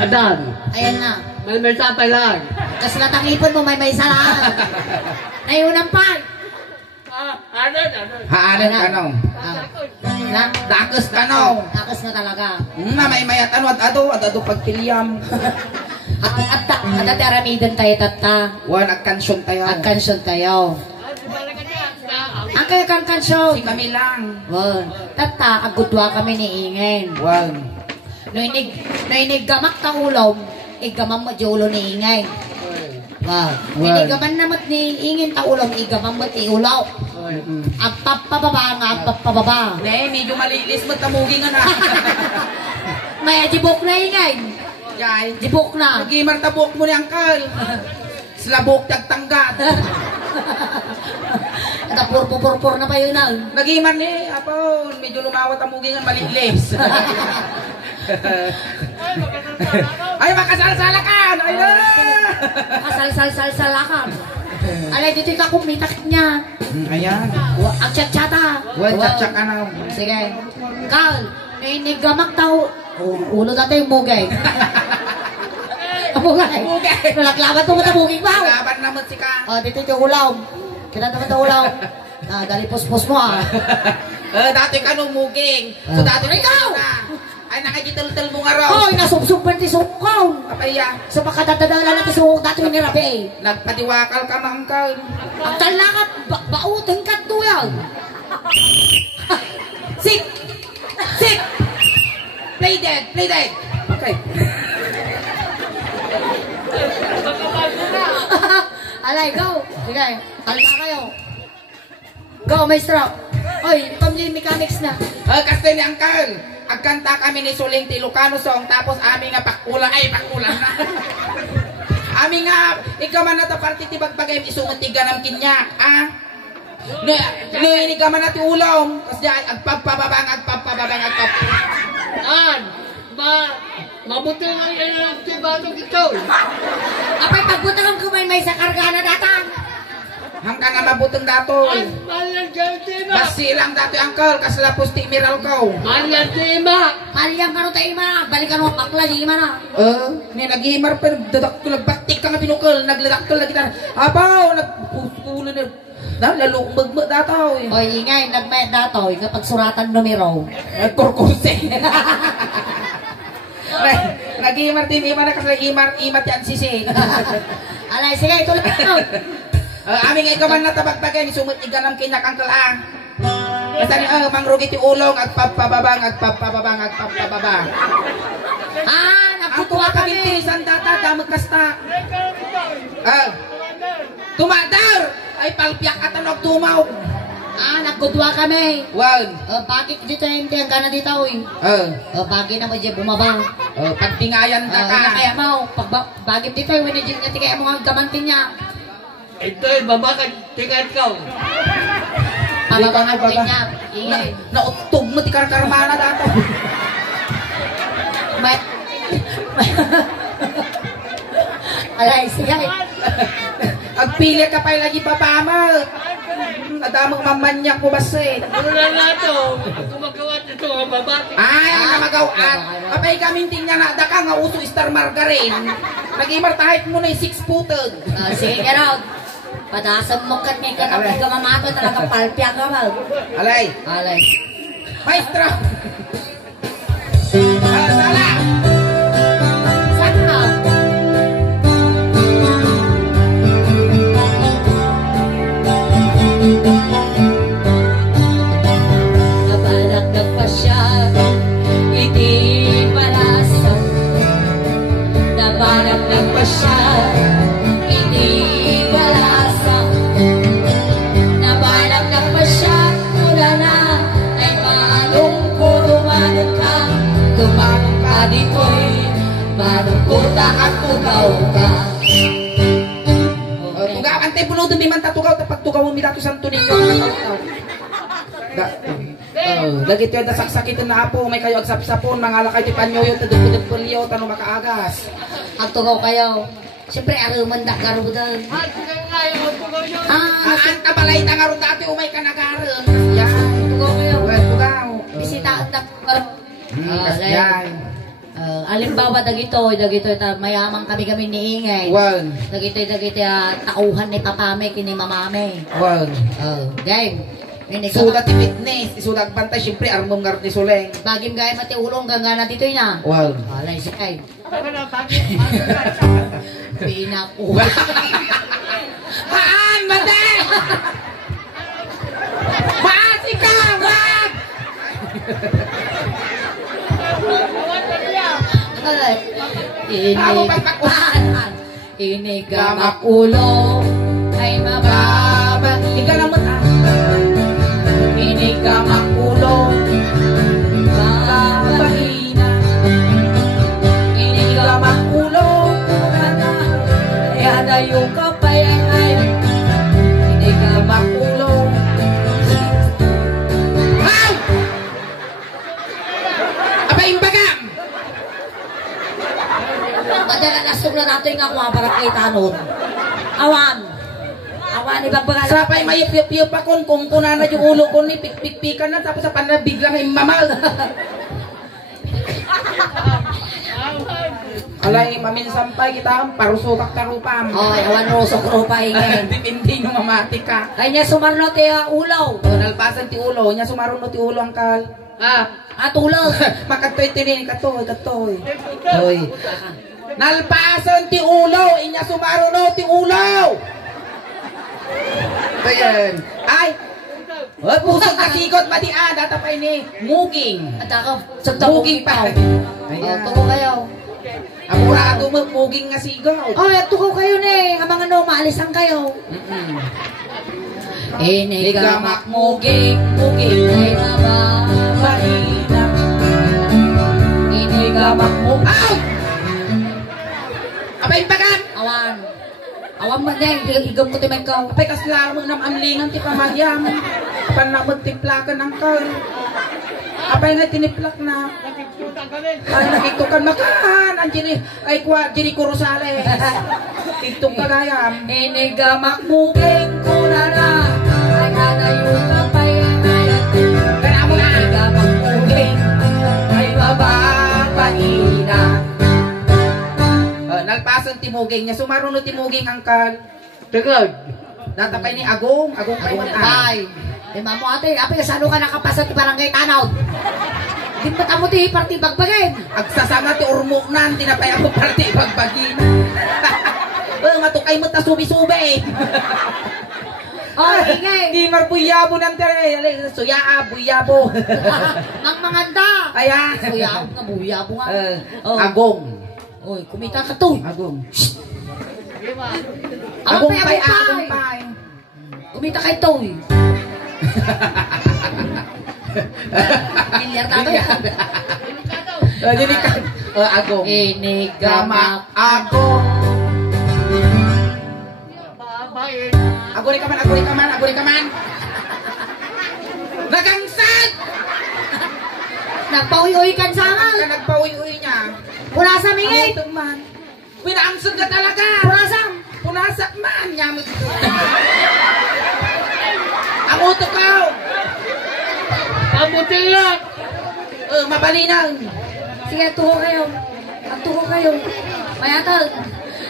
Adan. Ayan na. May sapay lang. Kasi latangipon mo, may saraan. Nayunang pa. Haanan ka no. Dakas ka no. Dakas na talaga. May mayat ano at ado pagpiliyam. At aramidan tayo tata. Nagkansyon tayo. Nagkansyon tayo. Ang kayo kang kansyon. Si kami lang. Tata, agudwa kami ni Ingen. No inig gamak ta ulom, igamam mo di ulo ni Ingay. Inigaman namat ni Ingin ta ulom, igamam mo ti ulaw. Agpapababa nga, agpapababa. Medyo malilis mo tamugi nga na. May adibok na Ingay. Dibok na. Nagimar tabok mo ni Uncle. Slabok tagtanggat. Purpur na pa yun na. Nagimar ni, apo, medyo lumawat tamugi nga malilis. Ay, makasalsalakan! Ay, Makasal-sal-sal-salakan. Alay, dito ka kumitak niya. Ayan. Ang chat-chata. Chat-chat ka na. Sige. Carl, inigamak tao. Ulo dati yung mugay. Mugay. Nalaklaban ito mo na muging ba? Nalaban naman si ka. Dito yung ulaw. Kailan naman ito ulaw? Dali pos-pos mo Dati ka nung muging. So dati ikaw! Ay, nakagitul-tul mo nga raw. Hoy, nasubsubban ti sukaw. Kapaya. Sa pakatadadala na ti sukaw, dati yung nirabi eh. Nagpatiwakal ka, Mangkal. Ang talakat, bautin ka tuyag. Sik! Sik! Play dead! Play dead! Okay. Alay, go! Sige, kalma kayo. Go, maestro. Oy, pamilya mechanics na. Kasi ni Uncle. Agkanta kami ni Suling Tilocano song tapos amin nga pakulang na. Amin nga ikaw man na ta party ti bagbagay isungot ti ganam kinyak ni ka man na ti ulong tas di agpapababang Mabuti nga yung tibatong ito. Apay pagbutang ko may sa karga na datang. hanggang nga mabutong datoy. Malyang Tima. Basi lang datoy Uncle kaslapos ti miral ko. Malyang Tima. Malyang karo tayo ima, balikan mo pakla di ima na. Ni nagihimar pa dadaktul nagbaktik ka nga binukol nagladaktul lagi na. Abaw nagpupulo na lalo magma datoy. Oy, ingay nagmayat datoy kapag suratan numero. Nagkurkurse. Nag-imar din ima na kasi imat yan sisi. Alay, sige, ituloy ko. Aming ikaman na tabagtagay ni sumut iganam kinakangkal ang. Kasi mangrugi ti ulong agpapababang. Nagtutuwa kami. Ang tuwa data damag kasta. Tumadar! Ay palpiak at anog tumaw. Nagkudwa kami. Wag. Bakit dito yung tiyang gana dito, uy? Bakit na mo dyan bumaba? Pagtingayan ka ka. Kaya mo, bakit dito yung winigil nga tingay mo nga gamantin niya? Ito'y babakad tikat ko. Pababangan ko niya. Ingay. Nautog mo ti karkarmana dato. Alay, siya. Agpili ka pa lagi papama. Adamang mamanyak ko base. Ano na nato? Gumagawa ito ang babakad. Ay, ang namagawat. Apay kami tingnan na daka nga uso star margarine. Nag-imartahit mo na yung 6-footed. Sige ka raw. Padasam mo kat may kanapag ka mamato talaga palpya ka ba? Alay. Alay. Maestro. Sala. Sana. Nabalak ng pasya, hindi palasa. Nabalak ng pasya, hindi palasa. Nabalak ng pasya, mula na ay manong ko tumanong ka. Tumanong ka dito'y manong ko at tugaw ka. Tugaw, antay puno doon di man tatugaw tapag tugaw mo mitato santo ninyo. Lagi tayo nasaksakitin na apo, may kayo agsapsapon, mga lakay ti panyoyo, tadugpudugpulyo, tanong makaagas. Ang tugaw kayo. Siyempre, arumandak garudan. Ang tabalay na nga ron dati, umay ka nagaroon. Yan. Tugaw kayo. Tugaw. Bisita ang Yan. alimbawa dagitoy mayamang kami niingay. Wag. Dagitoy tauhan ni papame kini mamame. Wag. Game. Sulat ti fitness, isulat bantay, siyempre armong ngarot ni Suleng. Bagim gaya mati ulong gangana ditoy na. Wag. Alay si kay. Bakit? Pinaku. Haan, mate! Maasi ka! Wag! Ini gamak ulo ay mababa. Ika naman Ini gamak ulo mabahina. Ini gamak ulo kurana ay adayo kapay ay. Ini gamak ulo. Haw! Aba imbagam! Madagal nasog na natin nga kuha para kay tanon. Awan. Awan ibagbagal. Sapay may piyo pa kung kunana yung ulo ko ni pikpikan na tapos sa panabig lang imamal. Alay, mamin sampay kita ang parusukak tarupam. Oy, awan rosok rupa ingay. Dipindi no mamati ka. Kanya sumarno ti ulaw. Nalpasan ti ulo, nya sumaron no ti ulo ang kal. Tulog. Makatoy tinin katoy. Oy. Nalpasan ti ulo, inya sumaron no ti ulo. Ayan. Ay! Oy, pusok kasikot madian, datapay ni muging. At ako, sagta Muging pa. Ayan. Tuko kayo. Apurado mo, muging nga sigaw. Oh, tuko kayo ni. Ang mga no, maalisan kayo. Inigamak muging ay nababahina. Inigamak muging. Aw! Abay, bagan! Awan mo na, igam ko timay ka. Apay, kasla mo nam amlingan ti pamahyam. Apan na magtiplakan ang kal. Apay nga tiniplak na. Ay, nakiktukan makaan. Anjiri, ay kwa, jiri ko Rosales. Tiktok kagayam. Inigamak muging kunana. Ay kanayon ka pa'y ayat. Kana mo na. Inigamak muging ay mababahina. Nagpasan timuging niya. Sumaruno timuging ang kal. Tagad. Natapay ni Agong. Agong pa Agong iwan tay. Di mamo ate, apay kasano ka nakapasa ti barangay Tanaw. Di ba tamo ti parti bagbagin? Agsasama ti urmuknan. Tinapay ako parti bagbagin. Matukay mo ta subi-subi. Oh, ingay. Di marbuyabo ng tere. Suyaa, buyabo. Nang manganda. Ayan. Buyabo nga, buyabo nga. Agong. Oy, kumita ka to. Agong. Agong Agong pay. Kumita kay to. Milyar tato ya. Jadi kan agong. Ini Gamak gamak agong. Babae. Agong ni kaman, agong ni kaman, agong ni kaman. Nagangsad! nagpauy-uy kan sama. Ka nagpauy-uy niya. Punasa mingit. Ang man. Pinaangsad ka talaga. Punasa. Punasak man. Nyamot. Ang utok ka. Pabuti lang. Mabalinang. Sige, tuho kayo. Magtuho kayo. Mayatag.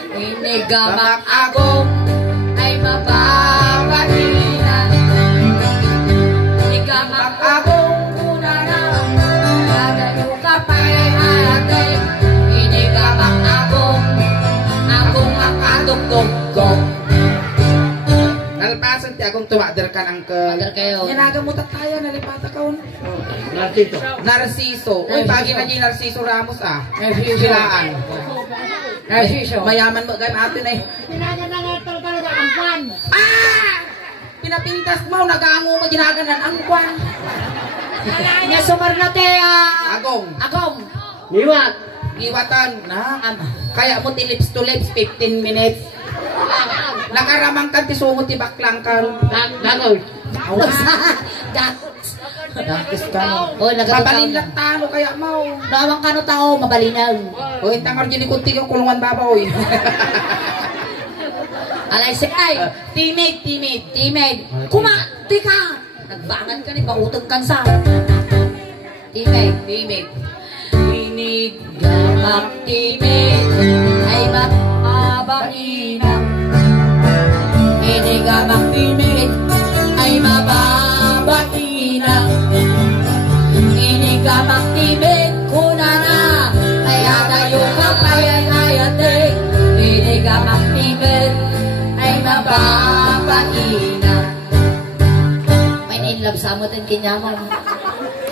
Ini gamak agong ay mapapahina. Ini gamak agong una na. Gagayo ka pa ate. Ini gamak agong makadugdog. Nalpasan ti akong tumader ka ng Tumader kayo. Yanaga mo tayo, nalipata ka. Narcito. Narciso. Uy, pagi na niya Narciso Ramos ah. Narciso. Silaan. Narciso. Mayaman mo gayam atin eh. Ah! Pinapintas mo, nag-aango mo ginaganan ang kwan. Nya sumar na te Agong. Agong. Liwat. Iwatan na. Kaya mo ti lips to lips 15 minutes. Nakaramang ka ti sungot ti baklang ka. Dagos. Dakis ka no. Oh, Mabalin lang tano kaya mo. Nawang kano tao mabalinaw. O intangar dyan kunti yung kulungan babaw. Alay sikay. Teammate. Kumati ka. Nagbangan ka ni pautog kan sa. Teammate. Inig gamak teammate ay mababainang. Inig gamak teammate ay mababainang. Inig gamak teammate kuna na kaya tayo kapayayayating. Inig gamak teammate ay mababainang. May in-love sa mo din kinyamon.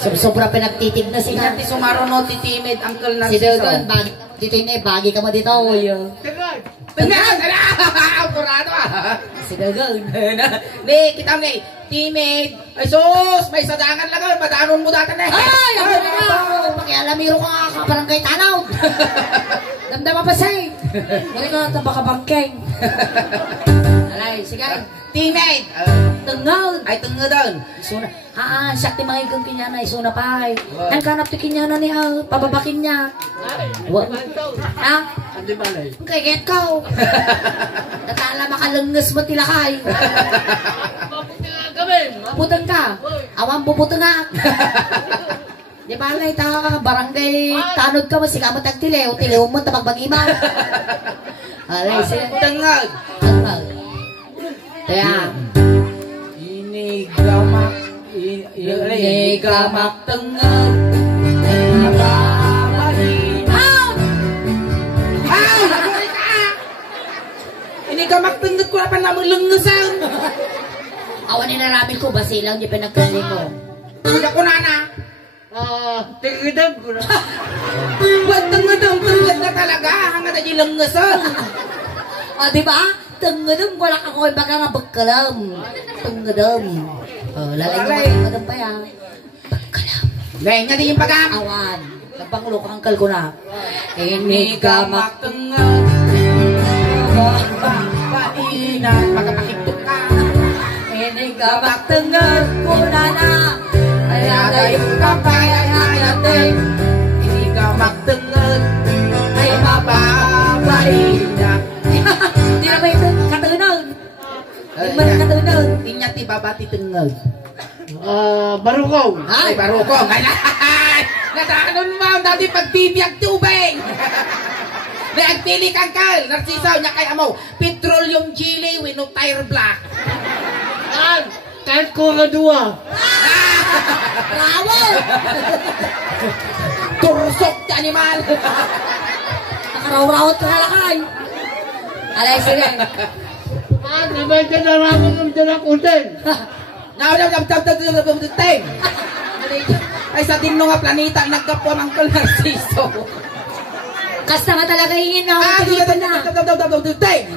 Sobra pinagtitig na siya. Ti sumaruno ti timid Uncle Si Narciso. Dogon, dito yun bagi ka mo dito. Tingad. Tingnan! Apurado ah! Si Dogon. Ni, kita ni, timid. Ay sus! May sadangan lang ah! Padanon mo datan eh! Ay! Ako na ka! Pakialamiro ka nga kaparangay tanaw. Damdama pa sa'y. Mali ka na baka bangkeng. Alay, sige. Timid! Tenggal. Ay, tengah doon. Isuna. Sakti mga ikong kinyana. Isuna pa ay. Ang kanap ti kinyana ni pababakin niya. What? Ha? Andi balay. Kaya ka. Tatala makalungas mo tilakay. Pabuti nga kami. Putang ka. Awang bubutang nga. Di ba na ita barangay tanod ka mo sika mo tagtilew. Tilew mo tapagbag-iman. Alay, sige. Tengah! Kaya. Inigamak. Inigamak tengah. Inigamak tengah ko na pa naman lungasan. Awan ni narami ko, basilang di pinagkali ko. Udah ko nana. Tingidam ko na. Buat tengah na talaga. Hanga na di lungasan. O, di ba? Tengedem, wala ka ko'y baka nga bagkalam. Tengedem. O, lalay mo tengedem pa yan. Bagkalam. Dahil nga di yung pagam. Awan. Nagpangulo ka angkal ko na. Inigamak tengah. Painan. Magkapakiktok ka. Inigamak tengah kuna na. Kaya gayong kapayayayatin. Inigamak tengah. Ay mababainan. Di na ba ito katunaw? Di ba na katunaw? Tinya ti babati tengah. Barukaw. Ay, barukong. Ay, natanon mo, dati pagtibiyag tubig. Nagpili kang kal. Narciso, niya kaya mo. Petroleum jelly with no tire black. Kahit ko nga duwa. Bravo! Tursok ti animal. Nakaraw-rawat ka halakay. Alay, sige. Naman ka naramang ng dala kutin. Ting. Ay, sa din nga planeta, nagkapon ang kal Narciso. Kasta nga talaga hingin na ako Ting.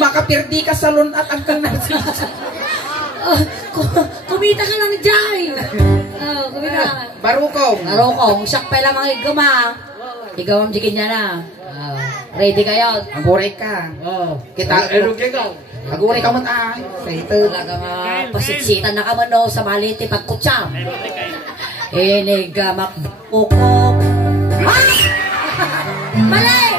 Makapirdi ka sa lunat ang Narciso. Kumita ka lang dyan. Kumita ka. Barukong. Barukong, siyak pa lang mga igama. Ikaw ang jikin niya na. Ready kayo? Aguray ka. Kita. Aguray ka man ay. Sa ito. Talaga nga pasitsitan na ka man no, sa maliti pagkutsam. Inigamak bukok. Malay!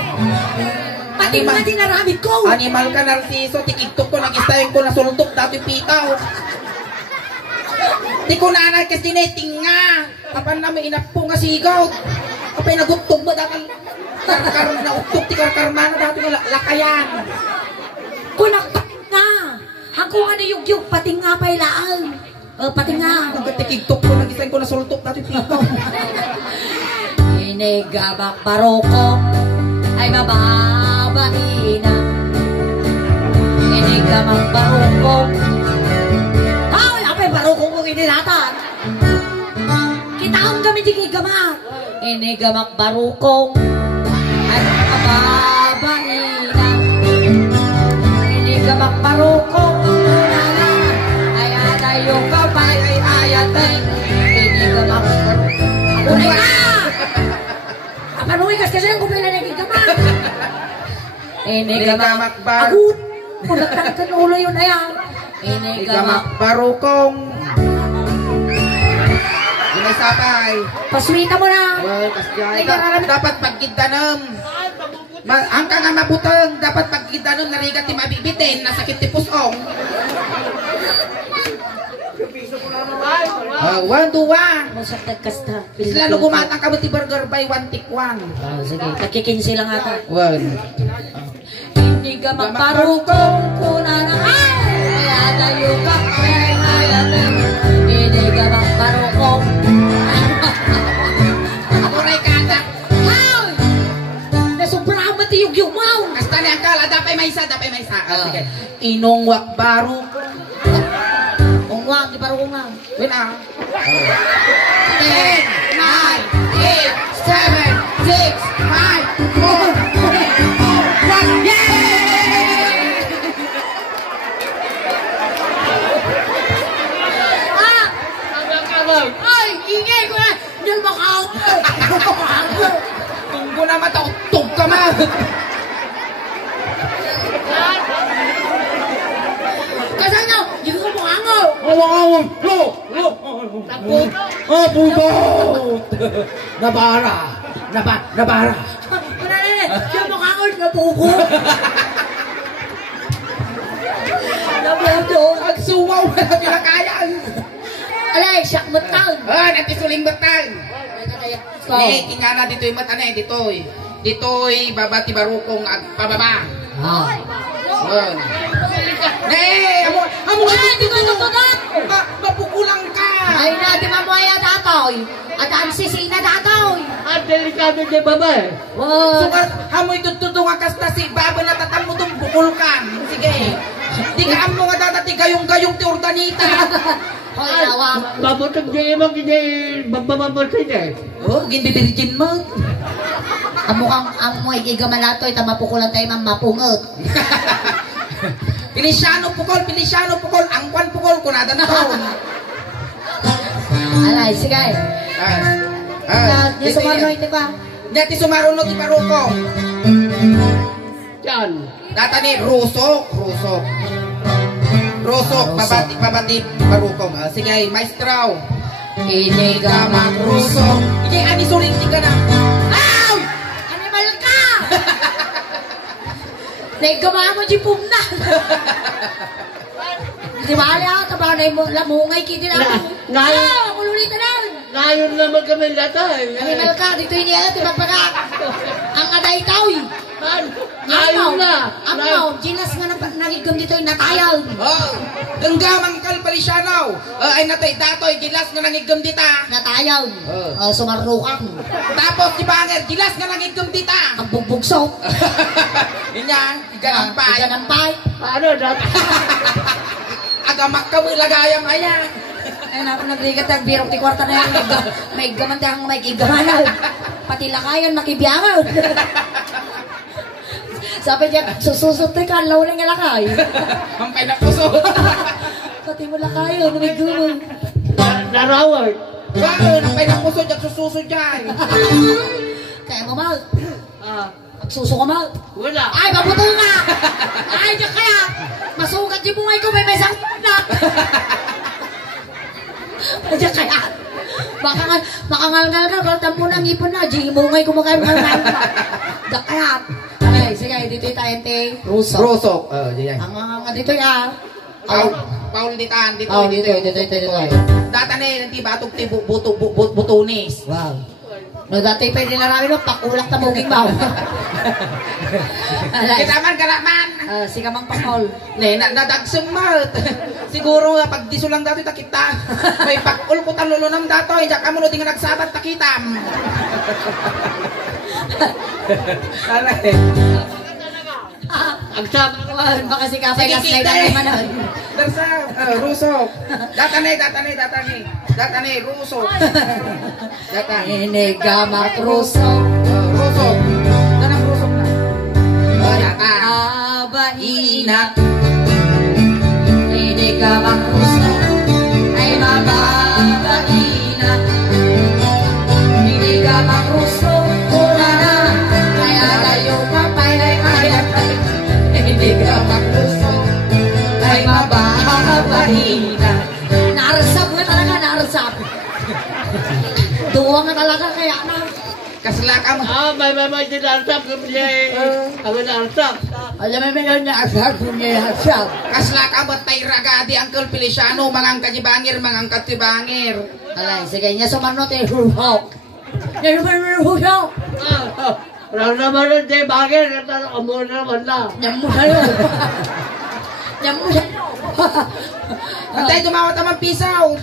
Pati mga dinaramid ko! Animal ka, Narciso. Tikiktok ko, nag-istayin ko na sultok dati pitaw. Di ko nanay kasi tinating nga. Kapan namin inapo nga sigaw. Kapay nagutog ba dati? Karkar na utog, ti karkarmana dati nga lakayan. Kunak pati nga! Hangko nga na yung pati nga pa ilaan. Pati nga. Tikiktok ko, nag-istayin ko na sultok dati pitaw. Inigamak barukong ay mababaina. Inigamak barukong. Wala pa yung barukong kong ininatan. Kita ang gamit yung igamak. Inigamak barukong ay mababaina. Inigamak barukong ayat ayong kapay ay ayatin. Inigamak barukong. Unay ka! Panuwi kasi yung kumila na gigamak. Inigamak bar. Agut! Punagtan ka ulo yun ayan. Inigamak barukong. Ginasapay. Paswita mo na. Dapat pagkitanam. Ang ka nga mabutang. Dapat pagkitanam. Narigat ti mabibitin. Nasakit ti pusong. 1, 2. Masakit kasta. Sila lugumatang ka ti burger by 1 tik 1. Sige, kakikinsi lang ata. 1. Hindi ka magparukong kuna na ay tayo ka ayatin. Hindi ka magparukong. Amuray ka na. Ay! Nasubrang matiyog-yung mau. Kasta ni Angkal. Dapay may isa. Sige. Inongwak barukong. Ungwang, di parukong nga. Wait na. 10, 9, 8, 7, 6, 5, 4, 3, 2, 1. Yay! Ay, ingay ko na! Diyan makaupo! Tunggo na matautog ka man! Kasan nyo? Hindi ko mukango! Takot. Pugot! Nabara! Nabara! Diyan mukango! Napuko! Napuko! Ang suwaw na pinakayan! Alay, siyak matang! Natisuling batang! Ni, tingala dito yung mata na dito'y. Dito'y babati barukong at pababa. Amo Ay, di ko natutunan! mapukulang ka. Ay, natin mamaya datoy! At ang sisina datoy! Ang delikado di babae. Wow! Sukat, hamoy tutudungan kasta si baba na tatan mo itong bukulkan. Sige. Di ka amo nga datati gayong-gayong ti Urdanita. Hoy, awang! Mabutag di ibang hindi babababasay eh. Ginbibirgin mo. Ang mo igigamalatoy, tamapukulan tayo mapungot. Pilisiano pukol, angkwan pukol, kunadan taon. Alay, sige. Di sumarno ito ba? Dati sumaruno ti paruko. Yan. Data ni Rusok, babati paruko. Sige, maestro. Inigamak Rusok. Hindi, ani suling ti ka na. Aw! Animal ka! Nagkama mo di pumna. Di ba ala? Tapos na lamungay kiti na. Ang ululita na. Ngayon naman kami latay. Animal ka, dito hindi ala, di ba paka? Ang aday tao eh. Ngayon na. Ang mo, ginas nga nagigam dito yung natayaw. Ganggamang kalpalisanaw. Ay natay datoy, gilas nga nangigam dita. Natayaw. Sumarrukan. Tapos si Banger, gilas nga nangigam dita. Ang bugbugsok. Yan, iganampay. Iganampay. Paano dapat? Agamak ka mo lagayang ayan. Ay naku, nagligat ang birok ti kwarta na yan. May gaman tayo may igamanan. Pati lakayan, makibiyangan. Sabi niya, sususot ka, law lang nga lakay. Mampay na pusot. Pati mo lakay, numig dumo. Naraward. Wow, nampay na pusot, at sususod dyan. Kaya mo, Mal. Ah, Suso ka, Mal. wala. Ay, mabuto nga! Ay, diyan kaya! Masugat yung bungay ko, may isang na! Ay, diyan kaya! Makangalgal ka, kaltan mo ng ipon na, di bungay ko makangalgal ka. Diyan kaya! Okay, sige, dito yung tayente. Rusok. Rusok. Diyan. Ang dito ya. Paul ditan, dito. Oh, dito. Data na yun, di batog ti butunis. Wow. No, dati pa yung nilarami no, pakulak na muging baw. Kita man, karaman. Si Kamang Pakol. Ne, nadagsumat. Siguro pag diso lang dati takita. May pakul ko talulunam dato, hindi ka mo no tinga nagsabat takitam. Alay. Ang sama naman. Baka si Kapay last night ang manon. Darsa, rusok. Datane, rusok. Datane. Inigamak rusok. Rusok. Danang rusok na. Data. Abainak. Inigamak rusok. Ay mababainak. Inigamak rusok. Una na. Kaya kayo kapay ay mayat. Inigamak rusok. Ay mababainak. Narsap nga talaga, narsap. Duwa nga talaga kaya na. Kaslaka mo. May dinarsap kami niya eh. Ang dinarsap. Alam mo yun na asal punya asal. Kaslaka mo tay ragadi Uncle Feliciano, mga kajibangir, mga katibangir. Alay, sige niya sumanot eh hurhok. Yan naman yung hurhok. Lang naman nun, di bagay. Amo naman na. Yan mo sa'yo. Yan mo sa'yo. Antay, tumawat naman pisaw.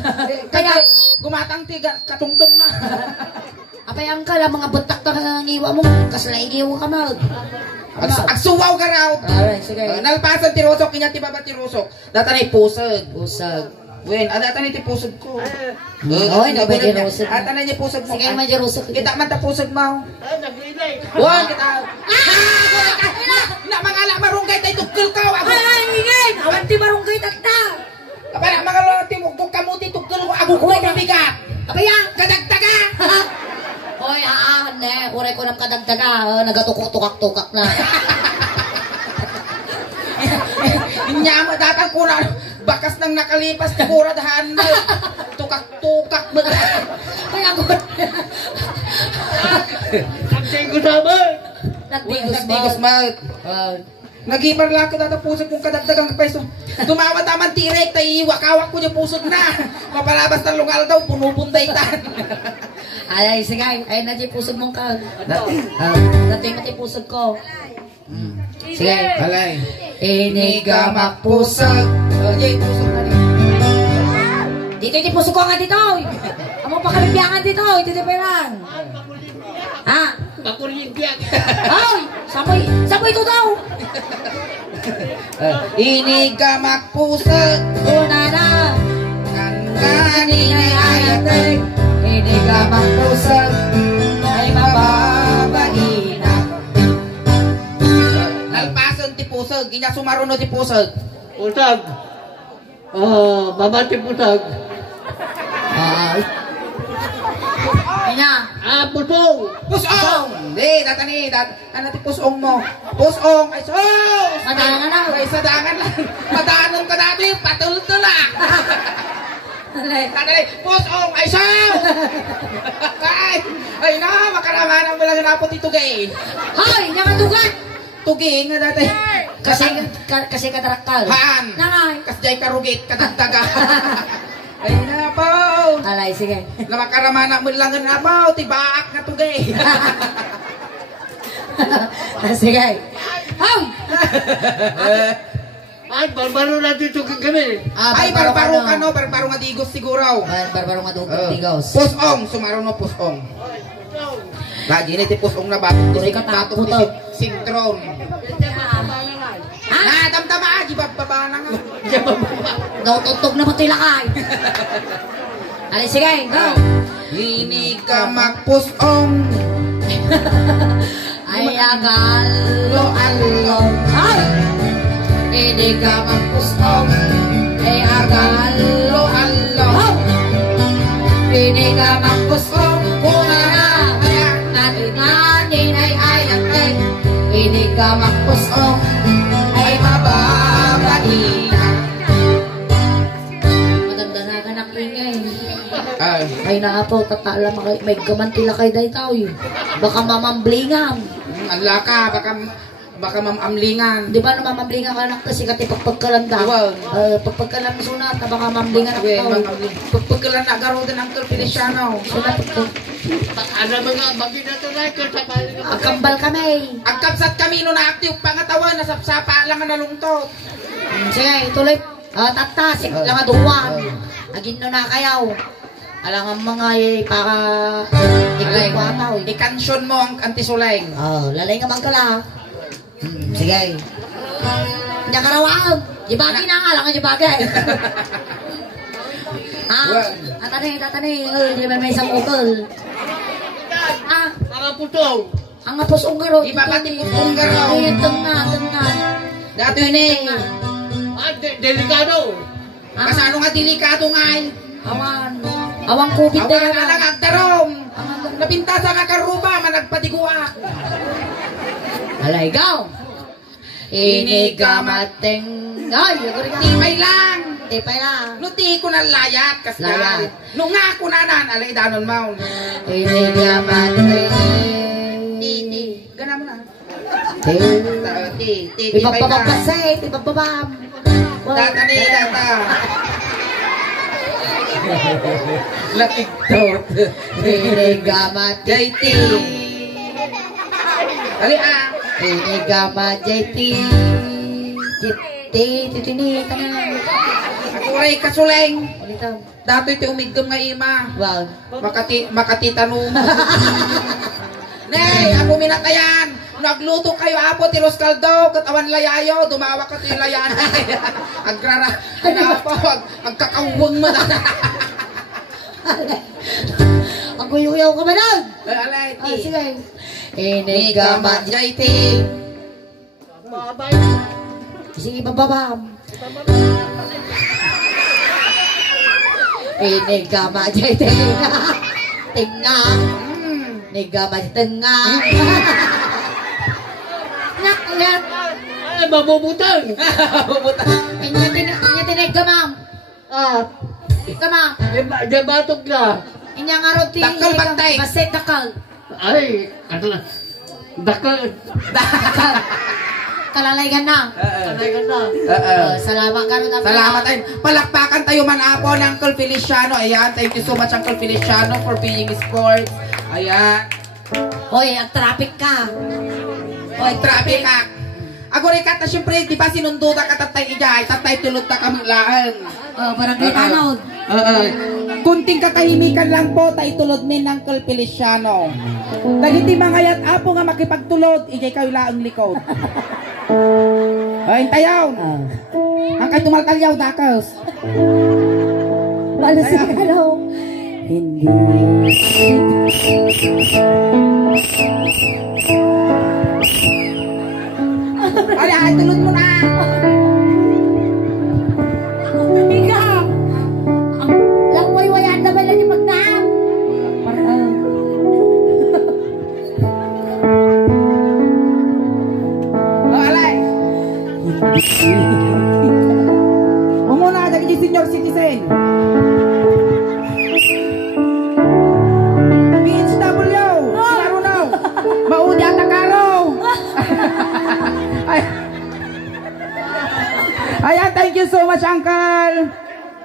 Kaya, gumatang tiga, katungtong na. apayang ka lang, mga buntak na nangiwa mo. Kaslaigiwa ka mag. Agsuwaw ka raw. Alright, sige. Nalpasan ti Rusok, kinya ti baba ti Rusok. Datanay pusag. Usag. Wen, datanay ti pusag ko. Oy, nabay din usag. Datanay ti pusag mo. Sige, medyo rusok. Kita man ta pusag mo. Ay, nag-ilay. Wan, kita. Na mga ala marunggay tay tugkol ka. Ay, ingay! Awan ti marunggay takta. Para mga lati mo kamuti tugkol ko ako ko bigat. Apayang! Kadagdaga. Hoy, ne, uray ko ng kadagdaga, nagatukok-tukak-tukak na. Inyama datang ko na bakas nang nakalipas na kuradahan mo. Tukak-tukak mo. Kaya ako, Ang ko naman. nagdigos mo. Nagimar lang ko datapusog kung kadagdagang peso. Tumawa taman tirek, tayo wakawak ko niya pusog na. Mapalabas ng lungal daw, punubunday tan. Ay, sige, ay na pusog mong ka. Dati mo ti pusog ko. Sige. Alay. Inigamak pusog. Jay, pusog na rin. Dito ti pusog ko nga dito. Amo pa kami biyangan dito, dito pa lang. Ha? Makuryente. Ay, samoy ko daw. Inigamak pusog. Una na. Kangani Ay ayatek. Inigamak pusog. Ay mababaina. Nalpason ti pusog. Inya sumaruno ti pusog. Pusag. Mamati pusag. Ay. Ina. Pusong. Pusong! Hindi, datani. Ano ti pusong mo? Pusong! Ay, sos! Madangan na. Ay, sadangan lang. Madanon ka dati. Patultol lang. Tatay, pusong! Ay, sos! Ay, na. Makaramanan mo lang napot ito gay. Hoy, nakatugat. Tugi nga dati. Kasi kadarakal. Haan! Nangay. Kasjay karugit, katagtaga. Ay, na po! Alay, sige. Na makaramana mo lang na po. Tibaak na tugay. Sige. Hoy! Ay, barbaro natin ito kami. Ay, barbaro ka no. Barbaro nga digos siguro. Barbaro nga digos. Pusong, sumaro no pusong. Lagi na ti pusong na batok. Turi ka batok taputo. Sintron. Ha? Tamtama, di bababa na nga. Daw tutog na pati lakay. Alay, sige. Go. Hindi ka magpusong. ay agalo. Ay! Hindi ka magpustong, ay agalo. Hindi ka magpustong, kunara. Natin ay ayatin. Hindi ka magpustong, ay mababainan. Maganda na ka nakingay. Ay na po, tatala may gamantila kayo dahil tao yun. Baka mamamblingan. Ala ka, baka mamamlingan. Di ba na mamamblingan ka anak kasi kati pagpagkalanda? Pagpagkalan mo sunat, baka mamamblingan ako tao. Pagpagkalan na garo din ang Feliciano. Sunat pagpag... Ano mga bagay na ito na ito sa kanya. Agkambal kami. Agkapsat kami no na active pangatawan, nasapsapa lang na nalungtot. Sige, tuloy. Tata, lang aduwan. Agin no na kayaw. Alang ang mga para Alay, ikwataw. ikansyon mo ang antisuleng. Lalay nga magkala. Sige. Hindi ka rawang. Ibagay na nga lang ang ibagay. Tatanay. Hindi may isang ukol. Mga putong. Ang apos ungaro. Di ba pati ungaro? Ay, tanga. Dato yun eh. Delikado. Kasano nga delikado nga eh. Awang kubit na Awan na. alang agtarong. Napinta sa kakaruba, managpatiguak. Alaygaw. Inigamateng. Ay, Tipay lang. Tipay lang. Nuti ko na layat. Layat. Nung nga ko nanan, alay danon maun. Inigamateng. Ti. Gana mo na. Ti. Ibabababasay. Ibababam. Data ni data. Latigtot. Inigamateng. Ti. Ali Inigamateng. Titini. Tanan. Akuray kasuleng. Ulitam. Dato iti umigdom nga ima. Wow. Makatitanong. Nay, ako minatayan. Nagluto kayo apo tiros kaldo, katawan layayo, dumawa ka tayo layan. Agrara, apo, agkakawang mo na. Ang kuyaw ka ba nun? Alay, ti. Sige. Inigamateng. Babay. Sige, bababam. Inigamateng. Tingang. Nigamateng. Nakayat. Ay, mabubutang. Inya tinay gamam. Gamam. Debatog na. Inya nga ro ti. Dakal bantay. Basit dakal. Ay, dakal. Kalalaygan na. Kalayan na. Salamat ka ron. Salamat tayo. Palakpakan tayo man apo ng Uncle Feliciano. Ayan, thank you so much Uncle Feliciano for being sports. Ayan. Hoy, ang traffic ka. Hoy, traffic ka. Agore ka ta syempre, di ba sinundo ta katatay ijay, tatay tulot ta kamlaan. Barangay Tanod. Kunting katahimikan lang po, ta itulod min ng Uncle Feliciano. Dagiti mangayat apo nga makipagtulod, ijay kayo laang likod. Ay, tayaw. Ang kay tumalkalyaw, dakas. Wala si Hello. Hindi. Ay, tulod mo na. Ikaw. Lang wayan na bala ni Magnaam. Alay. Umuna, dagi senior citizen. PHW. Sarunaw. Maudi ang nakaro. Ayan, thank you so much, Uncle.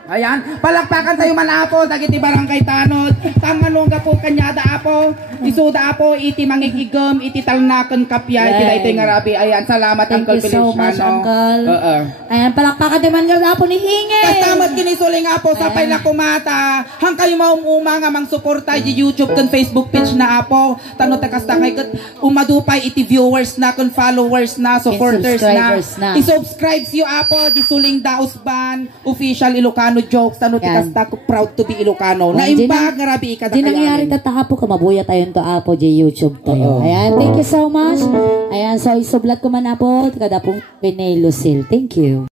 Ayan, palakpakan tayo man apo, dagiti barangay Tanod. Tanganong ka po kanyada apo, isuda apo, iti mangikigam, iti talnakan kapya, iti na ito yung ngarabi. Ayan, salamat, Uncle Feliciano. Thank you so much, Uncle. Ayan, palakpakan naman nga po ni Hinge. Kastamat kinisuling apo, sapay na kumata. Hang kayo maumuma nga mang suporta di YouTube kan Facebook page na apo. Tanong takasta kay umadupay iti viewers na, kun followers na, supporters na. I-subscribe siyo apo, di suling Daos Ban, official Ilocano Ilocano jokes, ano ti Yan. kasta ko proud to be Ilocano. Oh, Naimbag nga rabi ikada Di nangyari kayanin. tatapo ka, mabuya tayo to Apo, J YouTube tayo. Oo. Ayan, thank you so much. Ayan, so isublat ko man Apo, kada pong Pinay Lucille. Thank you.